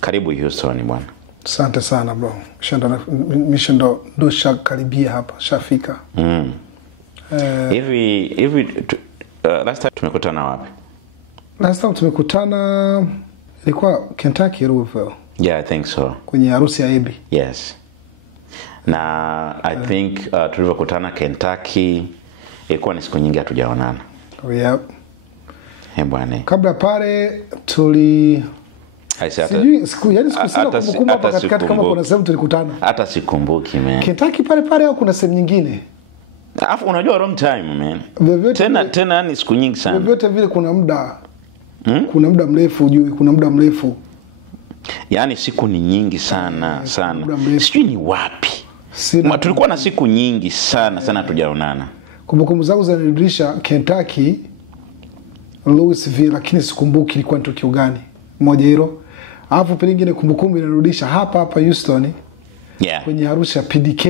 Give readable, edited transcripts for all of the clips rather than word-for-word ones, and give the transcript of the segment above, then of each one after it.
Karibu Houston bwana. Asante sana bro. Ndo karibia hapa, shafika. Hivi last time tumekutana wapi? Last time tumekutana ilikuwa Kentucky, Louisville. Yeah, I think so. Kwenye harusi ya Ebi. Yes. Na I think tulivyokutana Kentucky ilikuwa ni siku nyingi hatujaonana. Oh yeah. Bwana. Kabla pale sijui siku sina kumbukumbu hapa katikati kama kuna sehemu tulikutana. Hata sikumbuki man. Kentucky pale au kuna sehemu nyingine? Alafu unajua wrong time man. Tena ni siku nyingi sana. Vyovyote vile kuna muda. Kuna muda mrefu ujue, kuna muda mrefu. Yaani siku ni nyingi sana. Sijui ni wapi. Tulikuwa na siku nyingi sana tujaonana. Kumbukumbu zangu zinanirudisha Kentucky, Louisville, lakini sikumbuki ilikuwa ni tukio gani. Moja hilo. Alafu pengine kumbukumbu inarudisha hapa Houston. Yeah. Kwenye harusi ya PDK.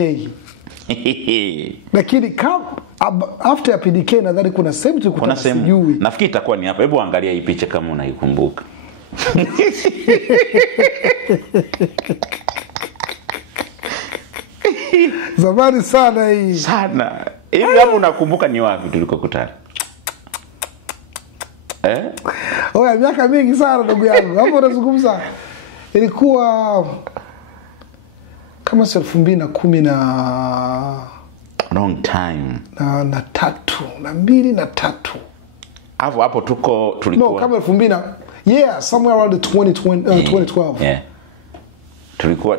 Lakini after ya PDK nadhani kuna sehemu tulikutana sijui. Nafikiri itakuwa ni hapa. Hebu angalia hii picha kama unaikumbuka. Zamani sana hii. Sana. Hivi hapo unakumbuka ni wapi tulikokutana? Oya, miaka mingi sana ndugu yangu. Hapo unazungumza. Ilikuwa kama 2010 na long time. Na 2003. Hapo tulikuwa. No, kama 2000. Yeah, somewhere around 2012. Yeah. Tulikuwa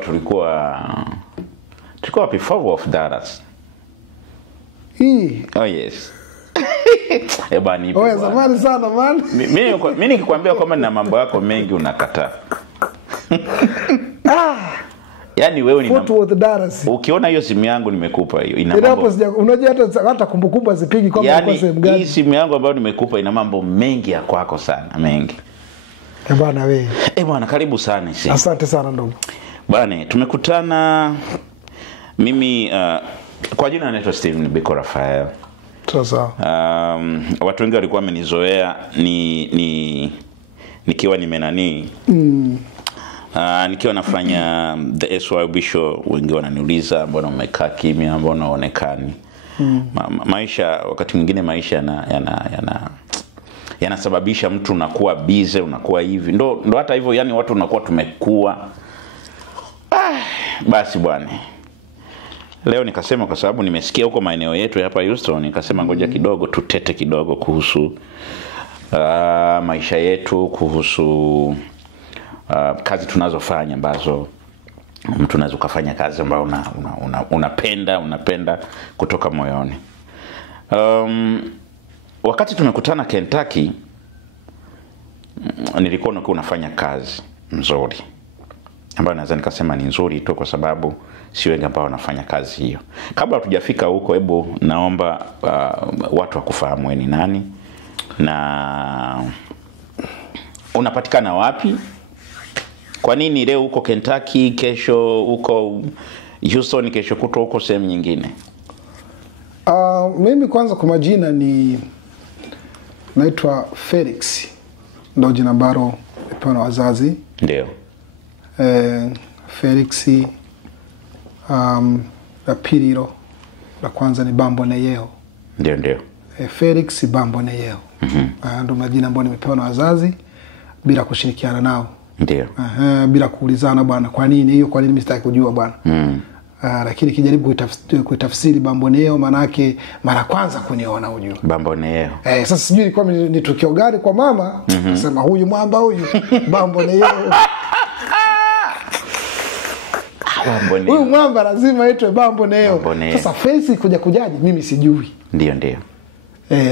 before of Dallas. Oh yes. Ebani. Oya, zamani sana man. Mimi nikikwambia kwamba nina mambo yako mengi unakataa. Yaani wewe ni ukiona hiyo simu yangu nimekupa hiyo ina mambo. Unajua hata kumbukumbu zipigi kwa sehemu gani. Hii simu yangu ambayo nimekupa ina mambo mengi ya kwako sana, mengi. Bwana wewe. Bwana karibu sana sisi. Asante sana ndugu. Bwana tumekutana mimi kwa jina naitwa Steven Biko Rafael. Sasa. Watu wengi walikuwa wamenizoea nikiwa nimenani. Nikiwa nafanya the SYB show, wengi wananiuliza mbona umekaa kimya, mbona unaonekani. Maisha wakati mwingine maisha yanasababisha mtu unakuwa busy, unakuwa hivi. Ndo hata hivyo yani watu unakuwa tumekuwa. Basi bwana. Leo nikasema kwa sababu nimesikia huko maeneo yetu hapa Houston, nikasema ngoja kidogo tutete kidogo kuhusu maisha yetu, kuhusu kazi tunazofanya ambazo mtu unaweza kufanya kazi ambayo unapenda kutoka moyoni. Wakati tumekutana Kentucky nilikuwa nafanya kazi nzuri ambayo naweza nikasema ni nzuri tu kwa sababu si wengi ambao wanafanya kazi hiyo. Kabla hatujafika huko, hebu naomba watu wakufahamu ni nani na unapatikana wapi? Kwa nini leo huko Kentucky, kesho huko Houston, kesho kutwa huko sehemu nyingine? Mimi kwanza kwa majina naitwa Felix. Ndio jina ambalo nipewa na wazazi. Ndio. Felix la pili la kwanza ni Bambo na Yeo. Ndio. Felix Bambo na Yeo. Ndio majina ambayo nimepewa na wazazi bila kushirikiana nao. Ndio. Bila kuulizana bwana kwa nini hiyo, kwa nini mimi sitaki kujua bwana. Lakini kijaribu kuitafsiri Bambo na Yeo maana yake mara kwanza kuniona unajua. Bambo na Yeo. Sasa sijui ilikuwa ni tukio gani kwa mama, nasema huyu mwamba huyu Bambo na Yeo. Huyu mwamba lazima aitwe Bambo na Yeo. Sasa face kujaje mimi sijui. Ndio.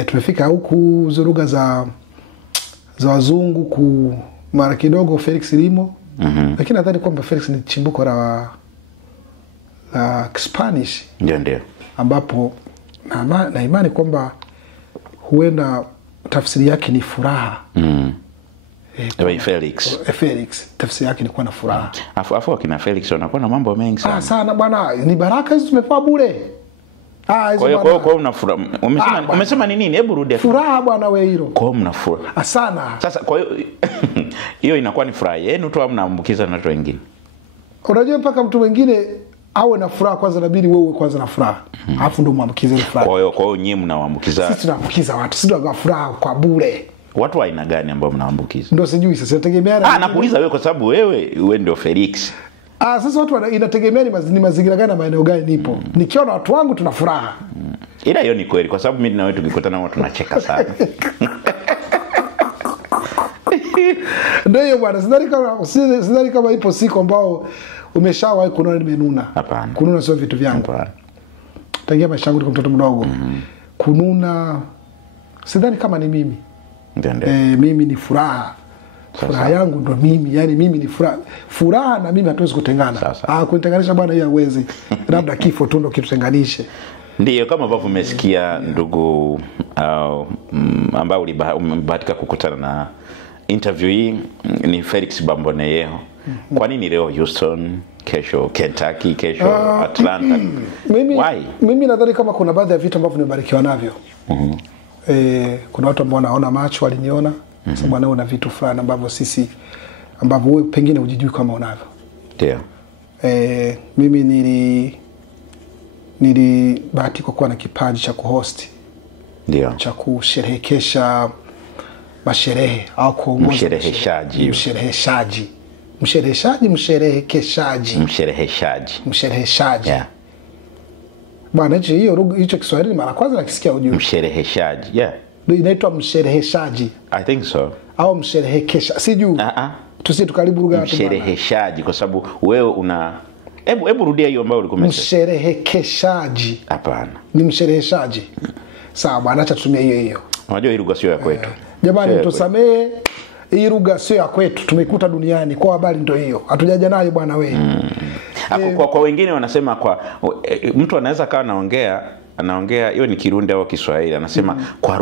Tumefika huku zuruga za wazungu mara kidogo Felix limo. Lakini nadhani kwamba Felix ni chimbuko la Spanish. Ndio. Ambapo na imani kwamba huenda tafsiri yake ni furaha. Felix tafsiri yake ni kuwa na furaha. Afu akina Felix wanakuwa na mambo mengi sana. Sana bwana, ni baraka hizo tumepewa bure. Kwa hiyo una furaha. Umesema ni nini? Hebu rudi. Furaha bwana wewe hilo. Kwa hiyo mna furaha. Sana. Sasa kwa hiyo hiyo inakuwa ni furaha yenu tu au mnaambukiza na watu wengine? Unajua mpaka mtu mwingine awe na furaha kwanza inabidi wewe kwanza na furaha. Alafu ndio muambukize ile furaha. Kwa hiyo nyinyi mnawaambukiza. Sisi tunaambukiza watu. Sisi ndio furaha kwa bure. Watu wa aina gani ambao mnaambukiza? Ndio sijui sasa inategemea. Nakuuliza wewe kwa sababu wewe ndio Felix. Sasa watu inategemea ni mazingira gani na maeneo gani nipo. Nikiona watu wangu tuna furaha. Ila hiyo ni kweli kwa sababu mimi na wewe tukikutana watu tunacheka sana. Ndio hiyo bwana, sidhani kama ipo siku ambao umeshawahi kuona nimenuna. Hapana. Kununa sio vitu vyangu. Hapana. Tangia maisha yangu mtoto mdogo. Kununa sidhani kama ni mimi. Ndio. Mimi ni furaha. Furaha yangu ndo mimi, yani mimi ni furaha. Furaha na mimi hatuwezi kutengana. Kutenganisha bwana hiyo hawezi. Labda kifo tu ndo kitutenganishe. Ndio kama ambavyo umesikia ndugu ambao umebahatika kukutana na interview hii ni Felix Bamboneyeho. Kwa nini leo Houston, kesho Kentucky, kesho Atlanta? Mimi nadhani kama kuna baadhi ya vitu ambavyo nimebarikiwa navyo. Kuna watu ambao wanaona macho waliniona. Sababu wanaona vitu fulani ambavyo ambavyo wewe pengine hujijui kama unavyo. Ndio. Mimi nilibahatika kuwa na kipaji cha kuhost. Ndio. Cha kusherehekesha masherehe au kuongoza mshereheshaji. Yeah. Bwana hicho Kiswahili mara kwanza nakisikia ujue. Mshereheshaji. Yeah. Ndio inaitwa mshereheshaji. I think so. Au msherehekesha. Sijui. Tusikaribu lugha ya mshereheshaji kwa sababu wewe una hebu rudia hiyo ambayo ulikuwa umesema. Msherehekeshaji. Hapana. Ni mshereheshaji. Sawa bwana, acha tutumie hiyo. Unajua hii lugha sio ya kwetu. Jamani tusamee, hii lugha sio ya kwetu, tumekuta duniani. Kwa habari ndio hiyo. Hatujaja nayo bwana wewe. Kwa wengine wanasema mtu anaweza kawa anaongea hiyo ni Kirundi au Kiswahili, anasema kwa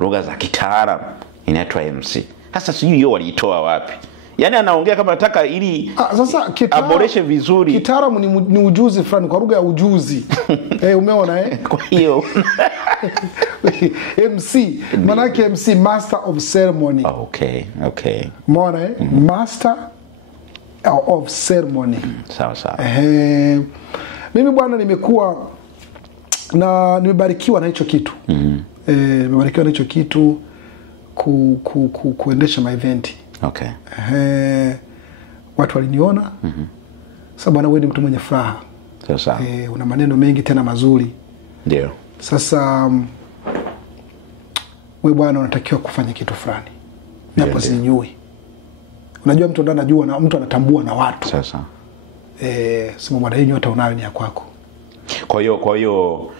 lugha za kitaalamu inaitwa MC. Sasa sijui hiyo waliitoa wapi. Yaani anaongea kama nataka ili sasa aboreshe vizuri. Kitaalamu ni ujuzi fulani kwa lugha ya ujuzi. Umeona Kwa hiyo MC maana yake MC, Master of Ceremony. Okay. Umeona Master of Ceremony. Sawa. Mimi bwana nimekuwa na nimebarikiwa na hicho kitu. Nimebarikiwa na hicho kitu kuendesha ma event. Okay. Watu waliniona. Sasa bwana wewe ni mtu mwenye furaha. Sasa. Una maneno mengi tena mazuri. Ndio. Sasa wewe bwana unatakiwa kufanya kitu fulani. Hapo sijui. Unajua mtu ndo anajua na mtu anatambua na watu. Sasa. Sema bwana hii nyota unayo ni ya kwako. Kwa hiyo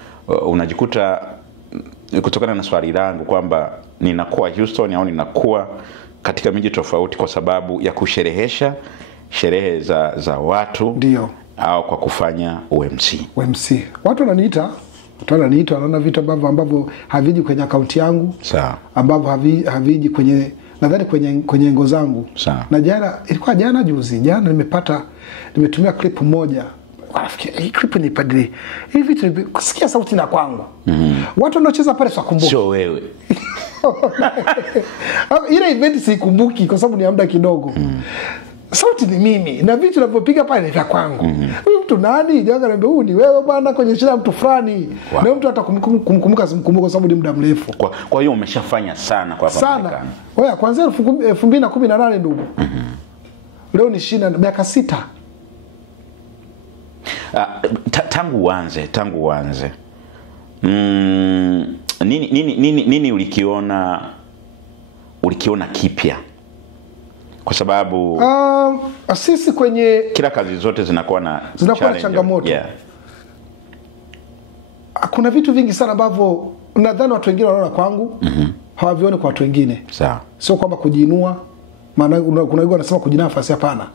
unajikuta kutokana na swali langu kwamba ninakuwa Houston au ninakuwa katika miji tofauti kwa sababu ya kusherehesha sherehe za watu. Ndio. Au kwa kufanya UMC. Watu wananiita wanaona vitu ambavyo haviji kwenye akaunti yangu. Sawa. Ambavyo haviji kwenye nadhani kwenye engo zangu. Sawa. Na jana nimetumia clip moja. Wanafikiri hii clip ni padri. Hii vitu kusikia sauti na kwangu. Watu wanaocheza pale sikumbuki. Sio wewe. Ile event sikumbuki kwa sababu ni muda kidogo. Sauti ni mimi na vitu ninavyopiga pale ni vya kwangu. Huyu mtu nani? Jaga ananiambia huyu ni wewe bwana kwenye shida mtu fulani. Na mtu atakumkumbuka simkumbuka kwa sababu ni muda mrefu. Kwa hiyo umeshafanya sana kwa hapa. Sana. Wewe kuanzia 2018 ndugu. Leo ni miaka 6. Tangu uanze. Nini ulikiona kipya? Kwa sababu sisi kwenye kila kazi zote zinakuwa na changamoto. Yeah. Kuna vitu vingi sana ambavyo nadhani watu wengine wanaona kwangu hawavioni kwa watu wengine. Sawa. Sio kwamba kujiinua, maana kuna wengine wanasema kujinafasi, hapana.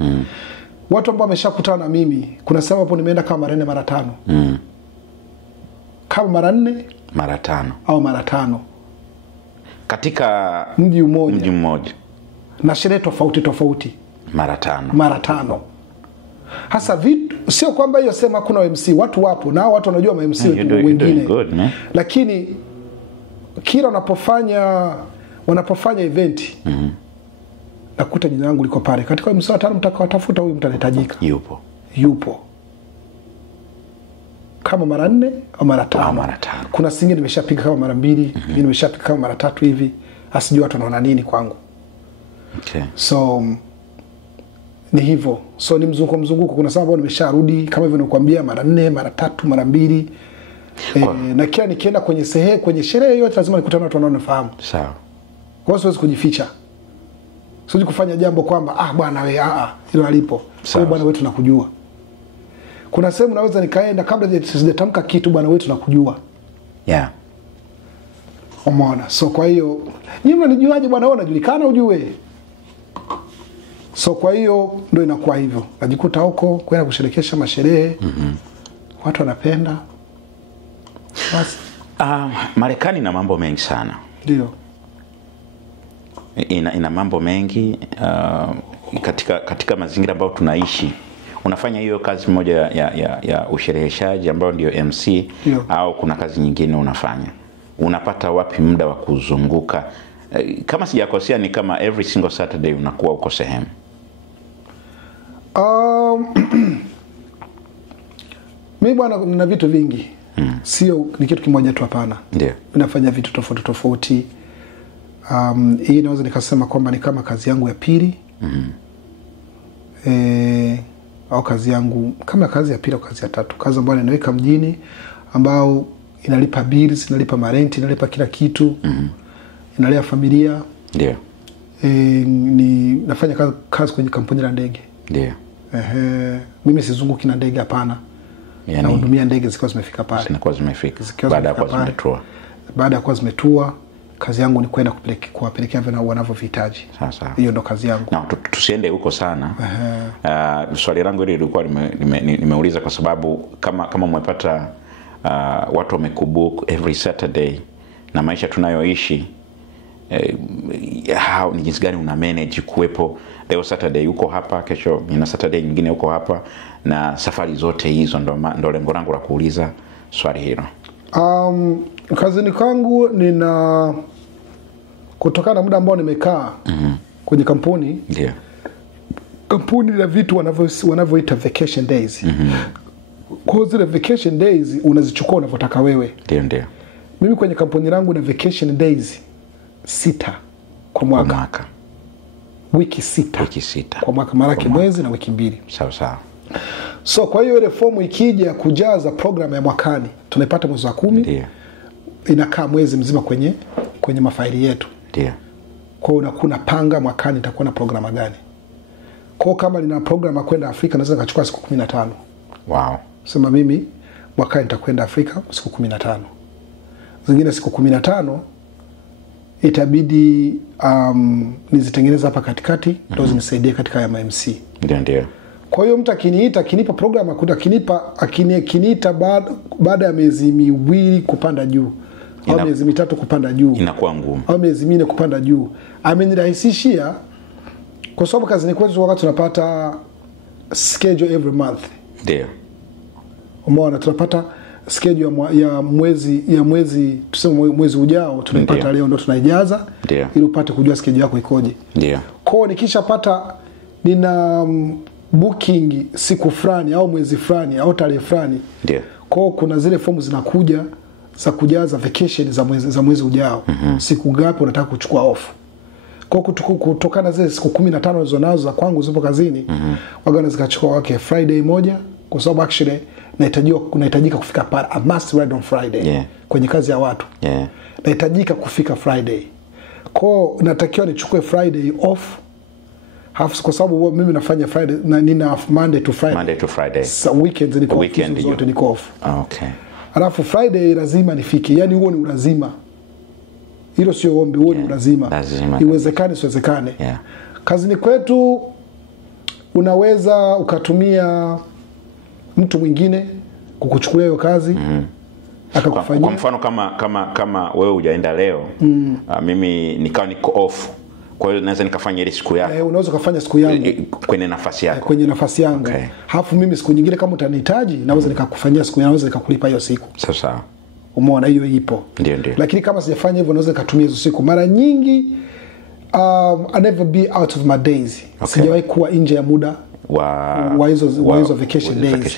Watu ambao wameshakutana na mimi, kuna sababu hapo nimeenda kama mara 4 mara 5. Kama mara 4 mara 5 au mara 5 katika mji mmoja na sherehe tofauti mara 5. Hasa vitu Sio kwamba hiyo sema hakuna MC, watu wapo na watu wanajua ma MC wengine. Lakini kila wanapofanya event nakuta jina langu liko pale. Katika MC watano mtakawatafuta huyu mtahitajika. Yupo. Kama mara 4 au mara 5. Kuna singine nimeshapiga kama mara 2, nyingine nimeshapiga kama mara 3 hivi. Asijui watu wanaona nini kwangu. Okay. So ni hivyo. So ni mzunguko. Kuna sababu nimesharudi kama hivyo nakwambia mara 4, mara 3, mara 2. Na kila nikienda kwenye sherehe yote lazima nikutane na watu wanaonifahamu. Sawa. Kwa hiyo siwezi kujificha. Siwezi kufanya jambo kwamba bwana wewe hilo alipo. Kwa bwana wewe tunakujua. Kuna sehemu naweza nikaenda kabla sijatamka kitu, bwana wewe tunakujua. Yeah. Umeona? So kwa hiyo nyinyi mnanijuaje bwana wewe unajulikana ujue. So kwa hiyo ndio inakuwa hivyo. Najikuta huko kwenda kusherekesha masherehe. Watu wanapenda. Basi. Marekani ina mambo mengi sana. Ndio. Ina mambo mengi katika mazingira ambayo tunaishi. Unafanya hiyo kazi moja ya ushereheshaji ambayo ndio MC. Dio. Au kuna kazi nyingine unafanya? Unapata wapi muda wa kuzunguka? Kama sijakosea ni kama every single Saturday unakuwa uko sehemu. Mimi bwana nina vitu vingi. Sio ni kitu kimoja tu, hapana. Ndio. Ninafanya vitu tofauti. Hii naweza nikasema kwamba ni kama kazi yangu ya pili. Au kazi yangu kama kazi ya pili au kazi ya tatu. Kazi ambayo ninaweka mjini, ambao inalipa bills, inalipa marenti, inalipa kila kitu. Inalea familia. Ndio. Ni nafanya kazi kwenye kampuni la ndege. Ndio. Mimi sizunguki na ndege, hapana. Yani, nahudumia ndege zikiwa zimefika pale. Zinakuwa zimefika. Baada ya kuwa zimetua. Baada ya kuwa zimetua, kazi yangu ni kwenda kuwapelekea vile wanavyohitaji. Sasa. Hiyo ndo kazi yangu. Na tusiende huko sana. Swali langu hili lilikuwa nimeuliza kwa sababu kama umepata watu wamekubook every Saturday na maisha tunayoishi, ni jinsi gani una manage kuwepo leo Saturday uko hapa, kesho na Saturday nyingine uko hapa, na safari zote hizo? Ndo lengo langu la kuuliza swali hilo. Kazini kwangu nina kutokana na muda ambao nimekaa kwenye kampuni. Ndio. Kampuni la vitu wanavyoita vacation days. Kwa zile vacation days unazichukua unavyotaka wewe. Ndio. Mimi kwenye kampuni langu na vacation days 6 kwa mwaka. Wiki 6 kwa mwaka, mara mwezi na wiki 2. Sawa. So kwa hiyo ile fomu ikija kujaza program ya mwakani tunaipata mwezi wa 10. Ndio. Inakaa mwezi mzima kwenye mafaili yetu. Ndio. Kwa hiyo kuna panga mwakani itakuwa na programa gani. Kwa kama nina programa kwenda Afrika naweza nikachukua siku 15. Wow. Sema mimi mwakani nitakwenda Afrika siku 15. Zingine siku 15 itabidi nizitengeneza hapa katikati ndio zinisaidie katika ya MC. Ndio. Kwa hiyo mtu akinipa program akiniita baada ya miezi 2 kupanda juu au miezi 3 kupanda juu, inakuwa ngumu, au miezi 4 kupanda juu, amenirahisishia kwa sababu kazini kwetu wakati tunapata schedule every month. Ndio. Umeona, tunapata schedule ya mwezi tuseme mwezi ujao tunaipata leo, ndio tunaijaza ili upate kujua schedule yako ikoje. Ndio. Kwa nikishapata nina booking siku fulani au mwezi fulani au tarehe fulani. Ndio. Kwa kuna zile fomu zinakuja za kujaza vacation za mwezi ujao. Siku ngapi unataka kuchukua off. Kwa kutokana zile siku 15 ulizonazo za kwangu zipo kazini, wagana zikachukua Friday moja kwa sababu actually nahitajika kufika pale. I must ride on Friday. Kwenye kazi ya watu. Nahitajika kufika Friday. Kwa natakiwa nichukue Friday off. Kwa sababu mimi nafanya Friday na nina Monday to Friday. So weekends niko off. Zote niko off. Okay. Alafu Friday lazima nifike. Yaani huo ni lazima. Hilo sio ombi, huo ni lazima. Iwezekane siwezekane. Kazini kwetu unaweza ukatumia mtu mwingine kukuchukulia hiyo kazi. Kwa mfano kama wewe hujaenda leo, mimi niko off. Kwa hiyo naweza nikafanya ile siku yako. Unaweza kufanya siku yangu kwenye nafasi yako. Kwenye nafasi yangu. Okay. Halafu mimi siku nyingine kama utanihitaji naweza nikakufanyia siku yangu, naweza nikakulipa hiyo siku. Sawa. Umeona hiyo ipo. Ndio. Lakini kama sijafanya hivyo naweza nikatumia hizo siku. Mara nyingi I never be out of my days. Okay. Sijawahi kuwa nje ya muda wa hizo vacation days.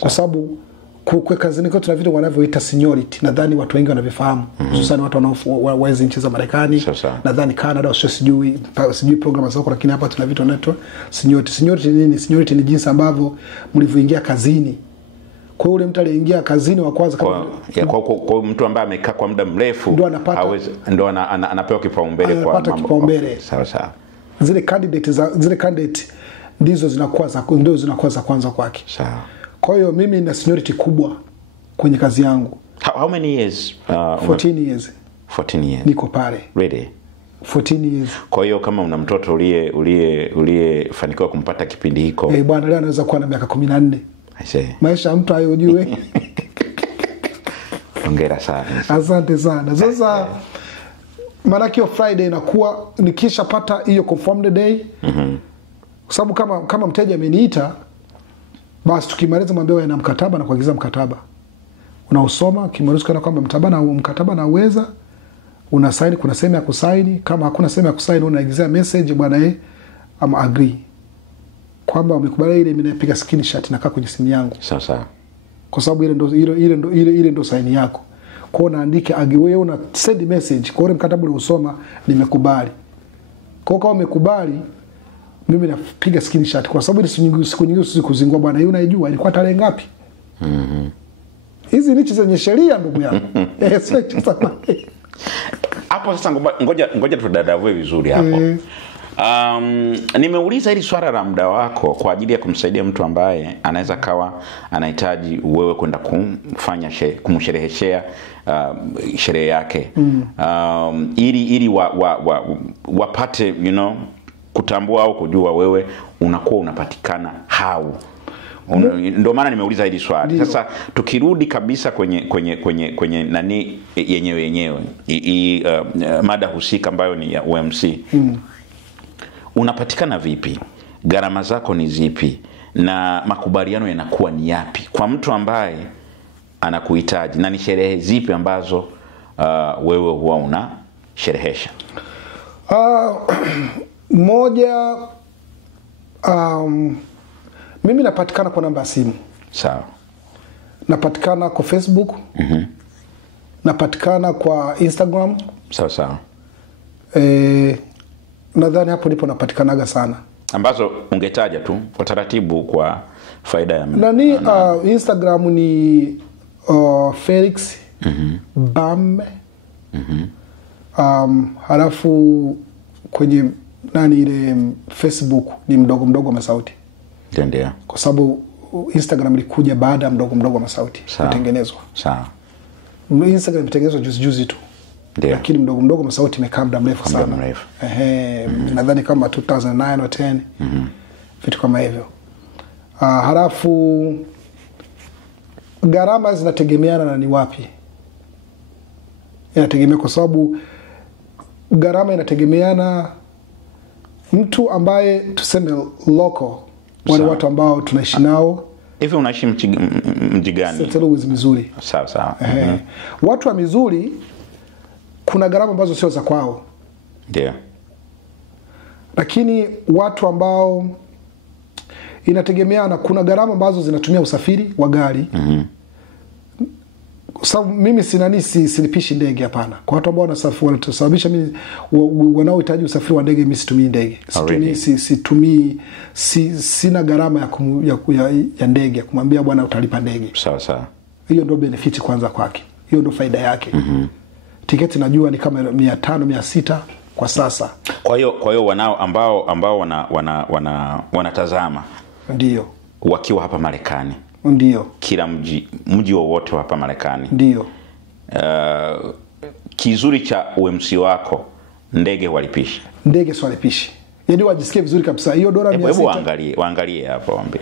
Kwa sababu kwa kazini kwetu tuna vitu wanavyoita seniority. Nadhani watu wengi wanavifahamu. Hususan watu wa hizo nchi za Marekani, nadhani Canada au sijui program zao, lakini hapa tuna vitu wanaitwa seniority. Seniority ni nini? Seniority ni jinsi ambavyo mlivyoingia kazini. Kwa yule mtu aliyeingia kazini wa kwanza kwa mtu ambaye amekaa kwa muda mrefu ndio anapewa kipaumbele kwa mambo. Kipaumbele. Sawa. Zile candidate ndizo zinakuwa za kwanza kwake. Sawa. Kwa hiyo mimi nina seniority kubwa kwenye kazi yangu. How many years? 14 years. 14 years. Niko pale. Really? 14 years. Kwa hiyo kama una mtoto uliyefanikiwa kumpata kipindi hiko. Bwana leo anaweza kuwa na miaka 14. I say. Maisha mtu hayojue. Hongera sana. Asante sana. Sasa maana hiyo Friday inakuwa nikishapata hiyo confirmed day. Kwa sababu kama mteja ameniita, basi tukimaliza mwambie wewe na mkataba na kuagiza mkataba. Unausoma, kimaliza kana kwamba mkataba na uweza, una sign, kuna sehemu ya kusaini. Kama hakuna sehemu ya kusaini unaagizia message, bwana I'm agree. Kwamba umekubali ile, mimi napiga screenshot na kaa kwenye simu yangu. Sawa. Kwa sababu ile ndo sign yako. Kwa hiyo unaandika wewe una send message, kwa ile mkataba usoma nimekubali. Kwa kama umekubali, mimi napiga screenshot kwa sababu ile siku nyingi usikuzingua bwana, hiyo unaijua ilikuwa tarehe ngapi? Hizi nichi zenye sheria ndugu yangu. Hapo sasa ngoja tudadavue vizuri hapo. Nimeuliza hili swala la muda wako kwa ajili ya kumsaidia mtu ambaye anaweza kawa anahitaji wewe kwenda kumshereheshea sherehe yake. Ili wapate kutambua au kujua wewe unakuwa unapatikana how. Ndio maana nimeuliza hili swali. Sasa tukirudi kabisa kwenye nani yenyewe mada husika ambayo ni ya UMC. Unapatikana vipi? Gharama zako ni zipi? Na makubaliano yanakuwa ni yapi kwa mtu ambaye anakuhitaji? Na ni sherehe zipi ambazo wewe huwa unasherehesha? Moja, mimi napatikana kwa namba ya simu. Sawa. Napatikana kwa Facebook. Napatikana kwa Instagram. Sawa. Nadhani hapo ndipo napatikanaga sana. Ambazo ungetaja tu kwa taratibu kwa faida ya Instagram ni Felix Bam. Halafu kwenye ile Facebook ni mdogo Masauti. Ndio. Kwa sababu Instagram ilikuja baada ya mdogo Masauti kutengenezwa. Sawa. Instagram ilitengenezwa juzi tu. Ndio. Lakini mdogo Masauti imekaa muda mrefu sana. Nadhani kama 2009 au 10. Vitu kama hivyo. Halafu gharama zinategemeana na ni wapi. Inategemea kwa sababu gharama inategemeana mtu ambaye tuseme local, wale watu ambao tunaishi nao. Hivi unaishi mji gani? St. Louis, Missouri. Sawa. Watu wa Missouri kuna gharama ambazo sio za kwao. Ndio. Lakini watu ambao inategemeana, kuna gharama ambazo zinatumia usafiri wa gari. Sababu mimi silipishi ndege, hapana. Kwa watu ambao wanasababisha mimi wanaohitaji usafiri wa ndege, mimi situmii ndege. Sina gharama ya ndege kumwambia bwana utalipa ndege. Sawa. Hiyo ndio benefit kwanza kwake. Hiyo ndio faida yake. Tiketi najua ni kama 500-600 kwa sasa. Kwa hiyo ambao wanatazama ndio wakiwa hapa Marekani. Ndio. Kila mji wowote hapa Marekani. Ndio. Kizuri cha UMC wako, ndege walipishi. Ndege sio walipishi. Yaani wajisikie vizuri kabisa. Hiyo dola 600. Hebu waangalie hapa waambie.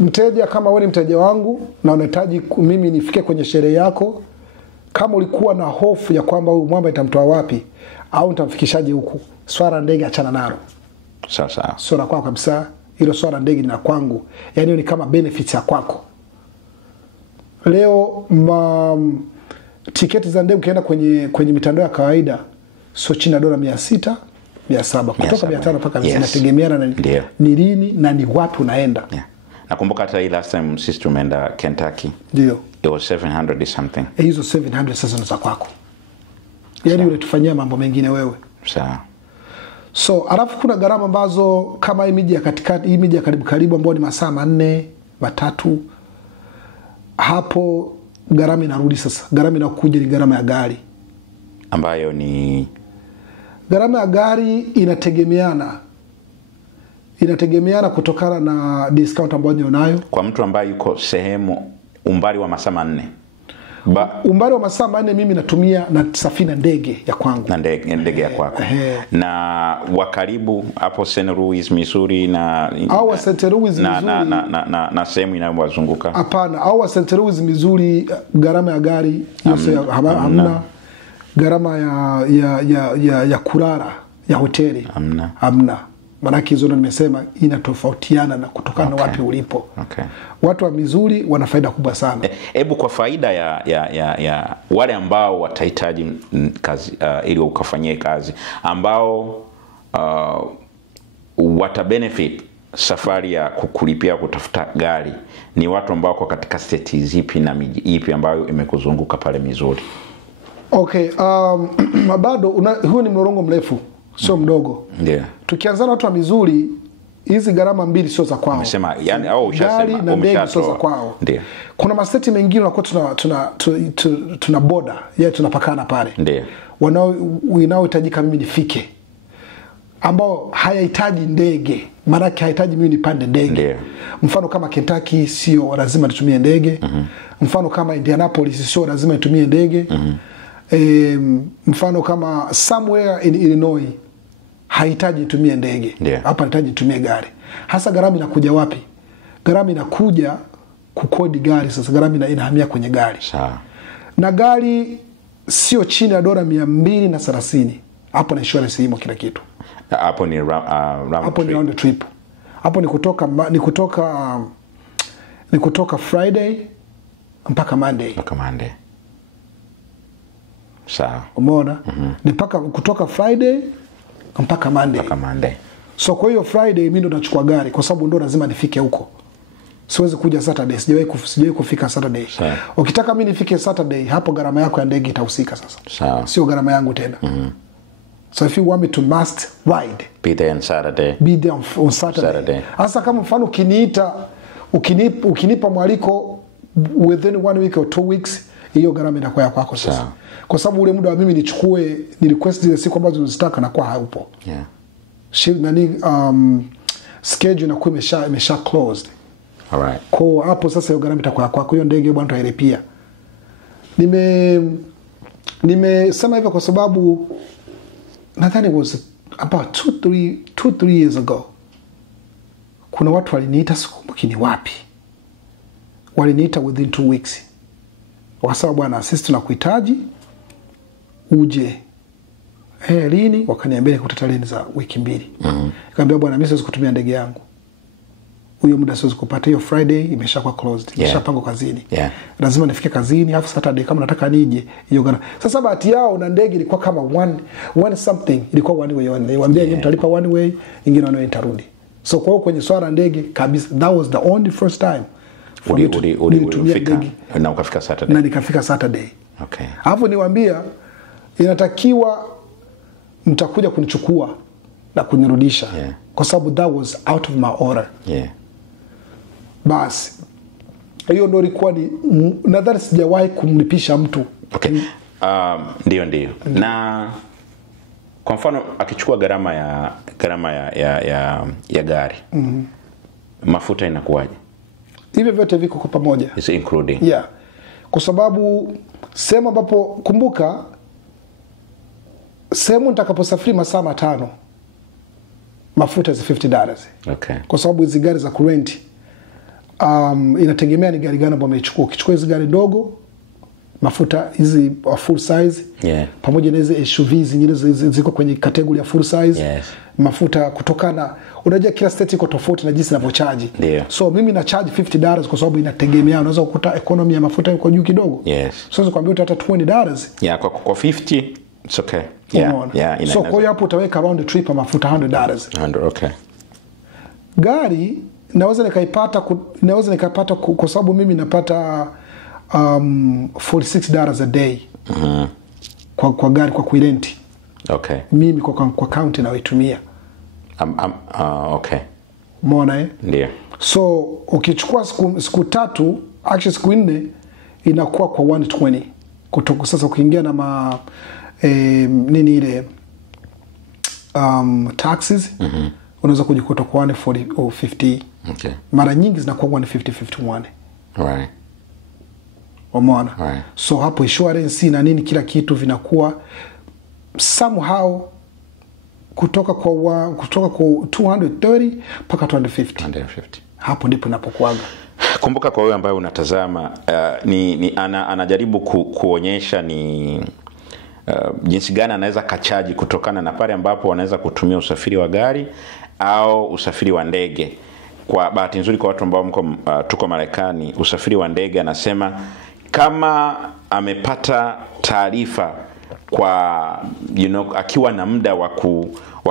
Mteja, kama wewe ni mteja wangu na unahitaji mimi nifike kwenye sherehe yako, kama ulikuwa na hofu ya kwamba huyu mwamba itamtoa wapi, au nitamfikishaje huku. Swala la ndege achana nalo. Sasa Swala kwako kabisa, hilo swala la ndege ni la kwangu. Yaani ni kama benefits ya kwako. Leo tiketi za ndege ukienda kwenye mitandao ya kawaida sio chini ya $600, $700, kutoka $500 mpaka zinategemeana na ni lini na ni wapi unaenda. Yeah. Nakumbuka hata hii last time sisi tumeenda Kentucky. Ndio. It was 700 something. Hizo 700 sasa ni za kwako. Yaani unatufanyia mambo mengine wewe. Sawa. So, alafu kuna gharama ambazo kama hii miji ya katikati, hii miji ya karibu ambayo ni masaa 4, 3, hapo gharama inarudi sasa. Gharama inakuja ni gharama ya gari. Ambayo ni gharama ya gari inategemeana kutokana na discount ambayo unayo. Kwa mtu ambaye yuko sehemu umbali wa masaa 4. Umbali wa masaa 4 mimi natumia na safina ndege ya kwangu. Na ndege ya kwako. Na wakaribu hapo St. Louis, Missouri na au St. Louis, Missouri na sehemu inayowazunguka. Hapana, au St. Louis, Missouri gharama ya gari hamna. Gharama ya kulala ya hoteli hamna. Maana hizo ndo nimesema inatofautiana na kutokana na wapi ulipo. Okay. Watu wa Missouri wana faida kubwa sana. Hebu kwa faida ya wale ambao watahitaji kazi ili ukafanyie kazi, ambao wata benefit safari ya kukulipia kutafuta gari, ni watu ambao kwa katika state zipi na miji ipi ambayo imekuzunguka pale Missouri? Okay, bado huu ni mlolongo mrefu, sio mdogo. Ndio. Tukianza na watu wa Missouri, hizi gharama mbili sio za kwao. Umesema yani au ushasema na ndege sio za kwao. Ndio. Kuna mastate mengine unakuwa tuna border, yeye tunapakana pale. Ndio. Wanaohitajika mimi nifike, ambao hayahitaji ndege, maana yake hayahitaji mimi nipande ndege. Ndio. Mfano kama Kentucky sio lazima nitumie ndege. Mfano kama Indianapolis sio lazima nitumie ndege. Mfano kama somewhere in Illinois hahitaji nitumie ndege. Hapa nahitaji nitumie gari. Hasa gharama inakuja wapi? Gharama inakuja kukodi gari. Sasa gharama inahamia kwenye gari. Sawa. Na gari sio chini ya $230. Hapo na insurance imo kila kitu. Hapo ni hapo ni round trip. Hapo ni kutoka Friday mpaka Monday. Sawa. Umeona? Ni kutoka Friday mpaka Monday. So kwa hiyo Friday mimi ndo nachukua gari kwa sababu ndo lazima nifike huko. Siwezi kuja Saturday, sijawahi kufika Saturday. Sawa. Ukitaka mimi nifike Saturday, hapo gharama yako ya ndege itahusika sasa. Sawa. Sio gharama yangu tena. So if you want me to must ride, be there on Saturday. Be there on Saturday. Hasa kama mfano ukinipa mwaliko within 1 week or 2 weeks, hiyo gharama inakuwa ya kwako sasa. Kwa sababu ule muda wa mimi ni request zile siku ambazo unazitaka na kwa haupo. Yeah. Schedule inakuwa imesha closed. Alright. Kwa hapo sasa hiyo gharama itakuwa kwako. Hiyo ndege bwana tuairipia. Nimesema hivyo kwa sababu nadhani was about 2-3 years ago. Kuna watu waliniita, sikumbuki ni wapi. Waliniita within 2 weeks. Wakasema bwana sisi tunakuhitaji uje. Lini? Wakaniambia nikuta tarehe za wiki 2. Nikamwambia bwana mimi siwezi kutumia ndege yangu. Huyo muda siwezi kupata, hiyo Friday imeshakuwa closed. Imeshapangwa kazini. Lazima nifike kazini hapo Saturday kama nataka nije hiyo gana. Sasa bahati yao na ndege ilikuwa kama one something, ilikuwa one way. Niwaambia nyinyi mtalipa one way, nyingine one way nitarudi. So kwa hiyo kwenye swala ndege kabisa, that was the only first time. Ulifika na ukafika Saturday. Na nikafika Saturday. Okay. Hapo niwaambia inatakiwa mtakuja kunichukua na kunirudisha. Kwa sababu that was out of my order. Basi hiyo ndio ilikuwa ni nadhani sijawahi kumlipisha mtu. Okay. Ndio. Na kwa mfano akichukua gharama ya gari. Mafuta inakuwaje? Hivyo vyote viko kwa pamoja. Is including. Kwa sababu sehemu ambapo kumbuka sehemu nitakaposafiri masaa 5 mafuta is $50. Okay. Kwa sababu hizi gari za kurenti inategemea ni gari gani ambayo umechukua. Ukichukua hizi gari ndogo mafuta hizi full size, pamoja na hizi SUV zingine ziko kwenye kategori ya full size, mafuta kutokana, unajua kila state iko tofauti na jinsi inavyochaji. So mimi na charge $50 kwa sababu inategemea, unaweza kukuta economy ya mafuta iko juu kidogo. So nikwambia hata $20. Kwa 50 it's okay. So kwa hiyo hapo utaweka round trip mafuta $100. Okay. Gari naweza nikaipata kwa sababu mimi napata $46 a day. Kwa gari kwa kuirenti. Okay. Mimi kwa county naoitumia. Okay. Umeona Ndio. So ukichukua siku 3, actually siku 4 inakuwa kwa 120. Kutoka sasa ukiingia na nini ile taxes, unaweza kujikuta kwa 140 au 50. Okay. Mara nyingi zinakuwa 150-51. Right. Umeona? So hapo insurance na nini kila kitu vinakuwa somehow kutoka kwa 230 mpaka 250. Hapo ndipo inapokuaga. Kumbuka kwa wewe ambaye unatazama, anajaribu kuonyesha ni jinsi gani anaweza kachaji kutokana na pale ambapo wanaweza kutumia usafiri wa gari au usafiri wa ndege. Kwa bahati nzuri kwa watu ambao tuko Marekani, usafiri wa ndege anasema kama amepata taarifa kwa akiwa na muda wa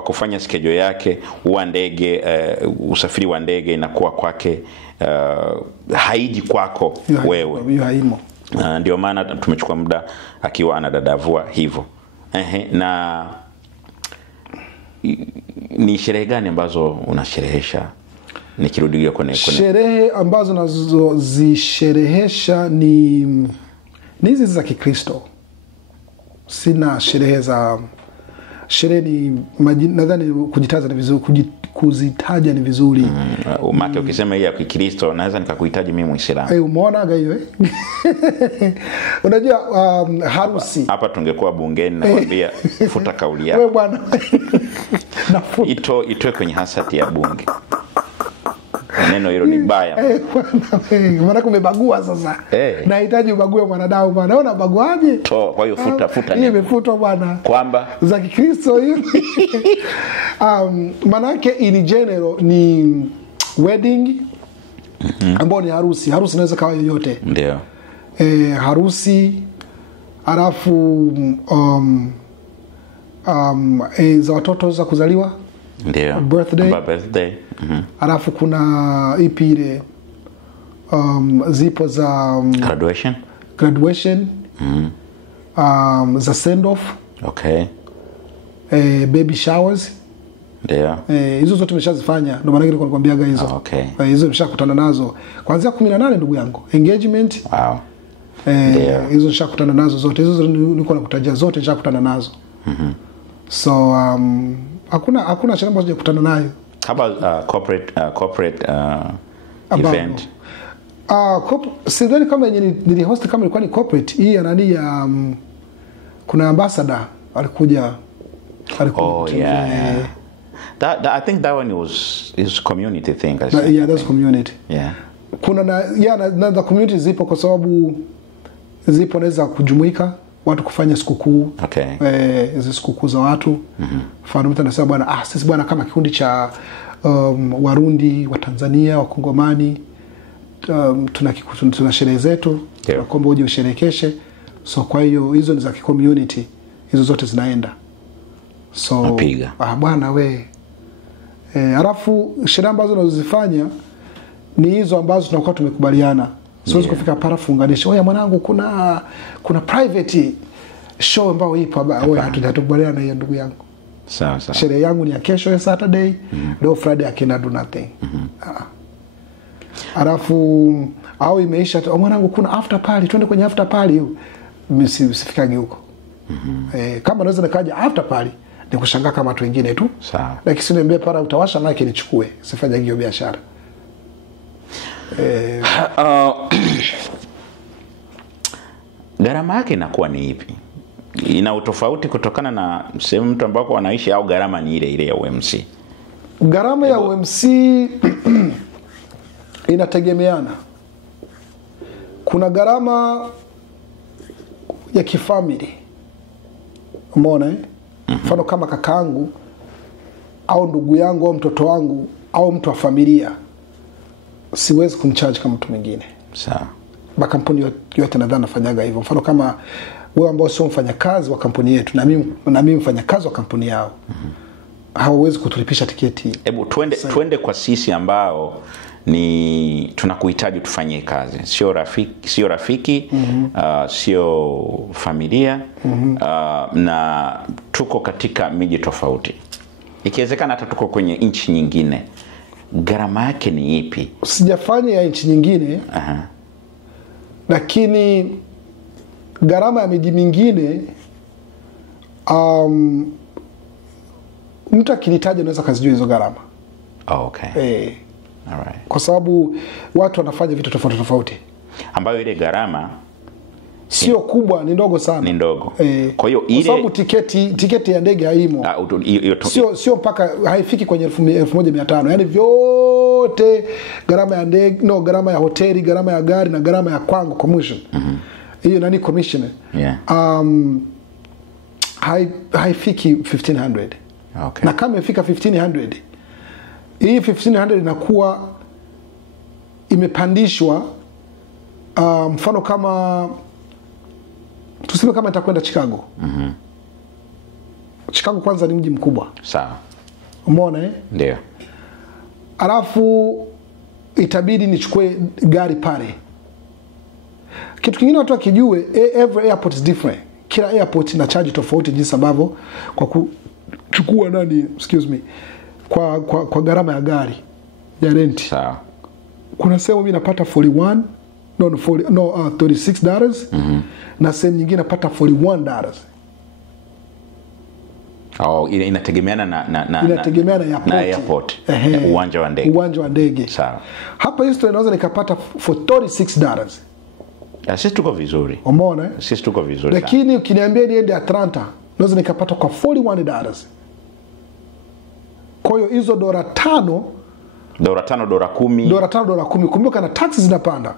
kufanya schedule yake wa ndege, usafiri wa ndege inakuwa kwake, haiji kwako wewe. Ndio maana tumechukua muda akiwa anadadavua hivyo. Na ni sherehe gani ambazo unasherehesha? Nikirudia kwenye sherehe ambazo nazozisherehesha ni hizi za Kikristo. Sina sherehe ni nadhani kujitaja ni vizuri, kuzitaja ni vizuri. Umake ukisema hii ya Kikristo naweza nikakuhitaji mimi Muislamu. Umeonaga hiyo Unajua harusi. Hapa tungekuwa bungeni nakwambia futa kauli yako. Wewe bwana. Itoe kwenye hasati ya bunge. Neno hilo ni baya. Maana kumebagua sasa. Nahitaji ubague mwanadamu bwana. Unaona baguaje? Kwa hiyo futa hii imefutwa bwana. Kwamba za Kikristo hiyo. Manake in general ni wedding, ambao ni harusi. Harusi inaweza kawa yoyote. Ndio. Harusi, alafu za watoto za kuzaliwa. Ndio. Birthday. Alafu kuna ipi ile zipo za graduation. Za send off. Okay. Baby showers. Ndio. Hizo zote nimeshazifanya, ndio maana nilikuwa nakwambiaga hizo. Okay. Hizo nimeshakutana nazo kuanzia 18 ndugu yangu. Engagement. Wow. Hizo nimeshakutana nazo zote. Hizo nilikuwa nakutajia zote nimeshakutana nazo. So hakuna sherehe ambazo sijakutana nayo. How about corporate event? Sidhani kama nilihost kama ilikuwa ni corporate. Hii ya nani ya kuna ambassador alikuja. Yeah. I think that one is community thing. That's community. Yeah. Kuna na the community zipo kwa sababu zipo naweza kujumuika watu kufanya sikukuu. Okay. Hizo sikukuu za watu. Mfano mtu anasema bwana, sisi bwana kama kikundi cha Warundi, wa Tanzania, wa Kongomani, tuna sherehe zetu, kwamba uje usherekeshe. So kwa hiyo hizo ni za community. Hizo zote zinaenda. So bwana we. Alafu sherehe ambazo tunazozifanya ni hizo ambazo tunakuwa tumekubaliana. Siwezi kufika para funganisha. Oya mwanangu kuna private show ambayo ipo wewe hatujakubaliana na hiyo ndugu yangu. Sawa. Sherehe yangu ni ya kesho ya Saturday, leo Friday I cannot do nothing. Alafu au imeisha mwanangu kuna after party, twende kwenye after party. Msifikage huko. Kama naweza nikaja after party ni kushangaa kama watu wengine tu. Sawa. Lakini siniambie para utawasha nake nichukue. Sifanye hiyo biashara. Gharama yake inakuwa ni ipi? Ina utofauti kutokana na sehemu mtu ambako anaishi au gharama ni ile ya UMC? Gharama ya UMC inategemeana. Kuna gharama ya kifamili, umeona mfano kama kakaangu au ndugu yangu au mtoto wangu au mtu wa familia, siwezi kumcharge kama mtu mwingine. Sawa. Makampuni yote nadhani nafanyaga hivyo. Mfano kama wewe ambao sio mfanyakazi wa kampuni yetu na mimi mfanyakazi wa kampuni yao, hawawezi kutulipisha tiketi. Hebu twende kwa sisi ambao ni tunakuhitaji tufanyie kazi, sio rafiki, sio familia, na tuko katika miji tofauti, ikiwezekana hata tuko kwenye nchi nyingine. Gharama yake ni ipi? Sijafanya ya nchi nyingine, lakini gharama ya miji mingine mtu akinitaja naweza kazijua hizo gharama. Okay. Alright. Kwa sababu watu wanafanya vitu tofauti tofauti, ambayo ile gharama sio kubwa, ni ndogo sana. Ni ndogo. Kwa hiyo ile, kwa sababu tiketi ya ndege haimo. Sio mpaka haifiki kwenye 1500. Yaani vyote, gharama ya ndege, gharama ya hoteli, gharama ya gari na gharama ya kwangu commission. Hiyo nani commission? Yeah. Haifiki 1500. Okay. Na kama ifika 1500, hii 1500 inakuwa imepandishwa. Mfano kama tuseme kama nitakwenda Chicago. Chicago kwanza ni mji mkubwa. Sawa. Umeona Ndio. Alafu itabidi nichukue gari pale. Kitu kingine watu wakijue, every airport is different. Kila airport ina charge tofauti jinsi ambavyo kwa kuchukua kwa gharama ya gari ya rent. Sawa. Kuna sehemu mimi napata $36, na sehemu nyingine napata $41. Inategemeana na airport. Uwanja wa ndege. Uwanja wa ndege. Sawa. Hapa Houston naweza nikapata for $36. Sisi tuko vizuri. Umeona? Sisi tuko vizuri. Lakini ukiniambia niende Atlanta, naweza nikapata kwa $41. Kwa hiyo hizo $5, $10. Kumbuka na taxes zinapanda.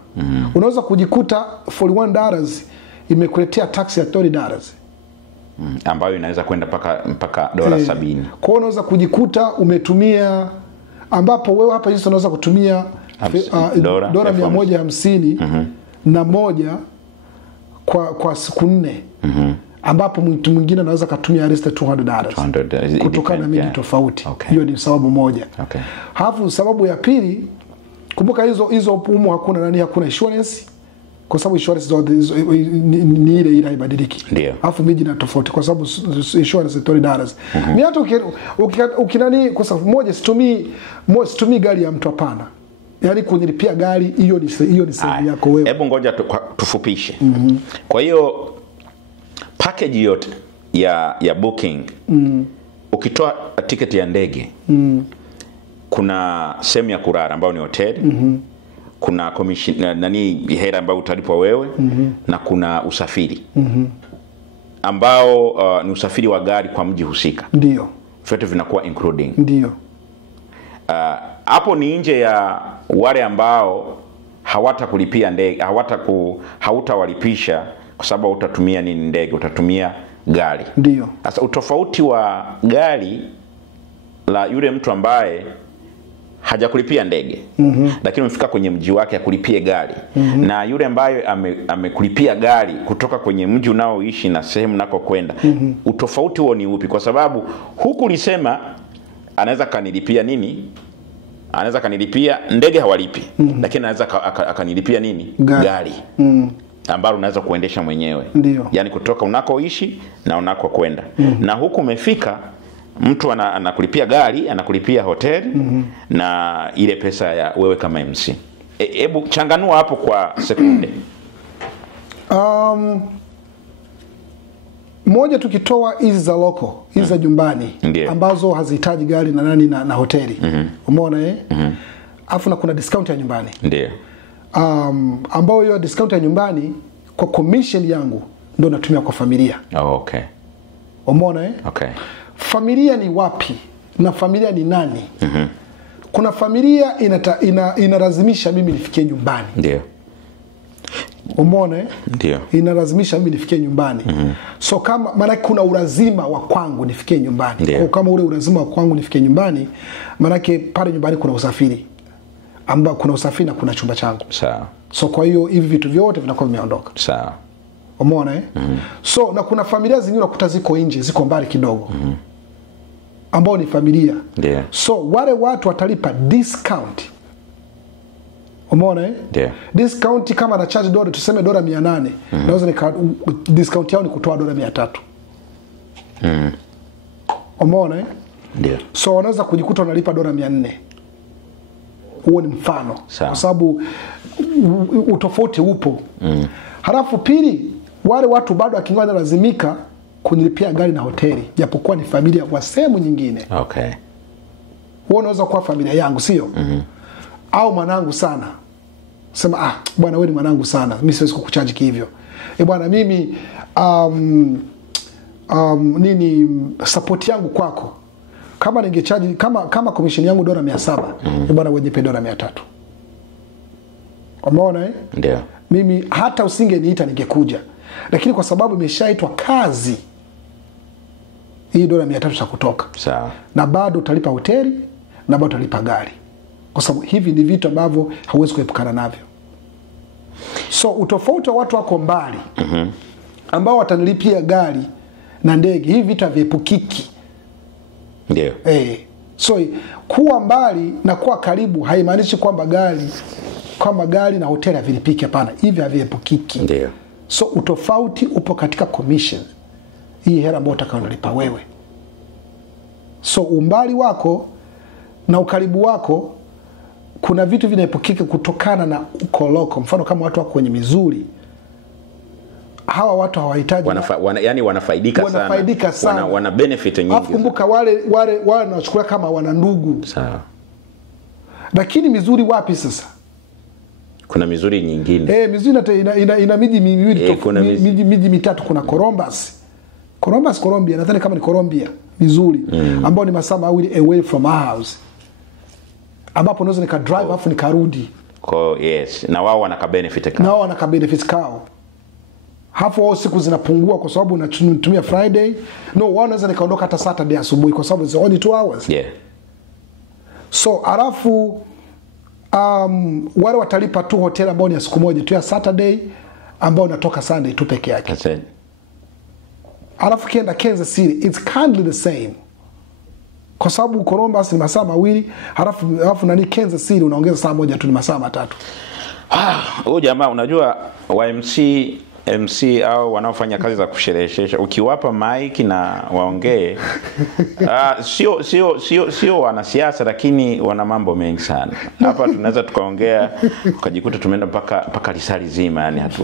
Unaweza kujikuta $41 imekuletea tax ya $30. Ambayo inaweza kwenda mpaka $70. Kwa hiyo unaweza kujikuta umetumia, ambapo wewe hapa hizo unaweza kutumia $150 na moja kwa siku 4. Ambapo mtu mwingine anaweza kutumia $200 kutokana na miji tofauti. Hiyo ni sababu moja. Halafu sababu ya pili, kumbuka hizo hakuna insurance, kwa sababu insurance ni ile haibadiliki. Ndio. Halafu miji na tofauti kwa sababu insurance ni $30. Mimi hata ukinani kwa sababu moja situmii gari ya mtu, hapana. Yaani kunilipia gari, hiyo ni sehemu yako wewe. Hebu ngoja tufupishe. Kwa hiyo package yote ya booking, ukitoa tiketi ya ndege, kuna sehemu ya kulala ambayo ni hoteli, kuna commission hela ambayo utalipwa wewe, na kuna usafiri ambao ni usafiri wa gari kwa mji husika. Ndio. Vyote vinakuwa including. Ndio. Hapo ni nje ya wale ambao hawatakulipia ndege, hautawalipisha kwa sababu utatumia ndege, utatumia gari. Ndio. Sasa utofauti wa gari la yule mtu ambaye hajakulipia ndege, lakini umefika kwenye mji wake akulipie gari, na yule ambaye amekulipia gari kutoka kwenye mji unaoishi na sehemu nako kwenda, utofauti huo ni upi? Kwa sababu huku ulisema anaweza kanilipia anaweza kanilipia ndege, hawalipi, lakini anaweza akanilipia gari ambalo unaweza kuendesha mwenyewe. Ndio. Yaani kutoka unakoishi na unako kwenda. Na huku umefika, mtu anakulipia gari, anakulipia hoteli, na ile pesa ya wewe kama MC. Hebu changanua hapo kwa sekunde. Moja, tukitoa hizi za local, hizi za nyumbani, ambazo hazihitaji gari na hoteli. Umeona Afu na kuna discount ya nyumbani. Ndio. Ambao hiyo discount ya nyumbani kwa commission yangu ndio natumia kwa familia. Okay. Umeona Okay. Familia ni wapi na familia ni nani? Kuna familia inalazimisha mimi nifikie nyumbani. Ndio. Umeona? Ndio. Inalazimisha mimi nifikie nyumbani. So kama maana kuna ulazima wa kwangu nifikie nyumbani. Ndio. Kwa kama ule ulazima wa kwangu nifikie nyumbani, maana pale nyumbani kuna usafiri. Amba kuna usafiri na kuna chumba changu. Sawa. So kwa hiyo hivi vitu vyote vinakuwa vimeondoka. Sawa. Umeona? So na kuna familia zingine unakuta ziko nje, ziko mbali kidogo. Ambao ni familia. Ndio. So wale watu watalipa discount. Umeona? Ndio. Discount kama na charge dola tuseme dola 800, naweza discount yao ni kutoa dola 300. Umeona? Ndio. So wanaweza kujikuta wanalipa dola 400. Huo ni mfano. Kwa sababu utofauti upo. Halafu pili, wale watu bado akingwa lazimika kunilipia gari na hoteli japokuwa ni familia wa sehemu nyingine. Okay. Wewe unaweza kuwa familia yangu, sio? Au mwanangu sana. Sema bwana wewe ni mwanangu sana. Mimi siwezi kukucharge hivyo. Bwana mimi support yangu kwako. Kama ningecharge kama commission yangu dola 700, bwana wewe nipe dola 300. Umeona? Ndio. Mimi hata usingeniita ningekuja. Lakini kwa sababu imeshaitwa kazi, hii dola 300 za kutoka. Sawa. Na bado utalipa hoteli na bado utalipa gari. Kwa sababu hivi ni vitu ambavyo hauwezi kuepukana navyo. So utofauti wa watu wako mbali ambao watanilipia gari na ndege, hivi vitu haviepukiki. Ndio. So kuwa mbali na kuwa karibu haimaanishi kwamba gari na hoteli havilipiki, hapana. Hivi haviepukiki. Ndio. So utofauti upo katika commission. Hii hela ambayo utakaolipa wewe. So umbali wako na ukaribu wako, kuna vitu vinaepukika kutokana na ukoloko. Mfano kama watu wako kwenye Missouri, hawa watu hawahitaji yani wanafaidika sana. Wana benefit nyingi. Alafu kumbuka wale wanachukua kama wana ndugu. Sawa. Lakini Missouri wapi sasa? Kuna Missouri nyingine. Missouri ina miji miwili, miji mitatu. Kuna Columbia, nadhani kama ni Columbia, Missouri, ambao ni masaa mawili away from our house. Ambapo naweza nika drive afu nikarudi. Yes. Na wao wana benefit kao. Hapo wao siku zinapungua kwa sababu unatumia Friday. No, wao naweza nikaondoka hata Saturday asubuhi kwa sababu it's only 2 hours. Yeah. So alafu wale watalipa tu hotel ambao ni ya siku moja tu ya Saturday, ambao natoka Sunday tu peke yake. That's it. Alafu kienda Kansas City, it's kindly the same. Kwa sababu Columbus ni masaa mawili, alafu nani Kansas City unaongeza saa moja tu, ni masaa 3. Huyu jamaa unajua MC au wanaofanya kazi za kusherehesha, ukiwapa mic na waongee sio wanasiasa, lakini wana mambo mengi sana. Hapa tunaweza tukaongea ukajikuta tumeenda mpaka risali zima, yani hatu.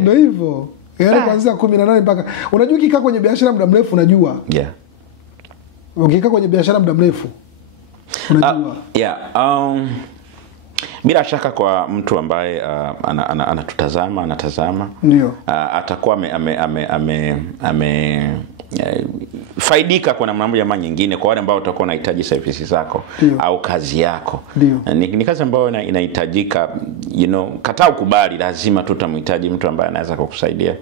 Ndio hivyo. Yaani kuanzia 18 mpaka unajua ukikaa kwenye biashara muda mrefu unajua. Yeah. Ukikaa kwenye biashara muda mrefu unajua. Bila shaka kwa mtu ambaye anatazama ndio atakuwa faidika kwa namna moja ama nyingine, kwa wale ambao watakuwa wanahitaji services zako au kazi yako. Ni kazi ambayo inahitajika, kataa ukubali, lazima tutamhitaji mtu ambaye anaweza kukusaidia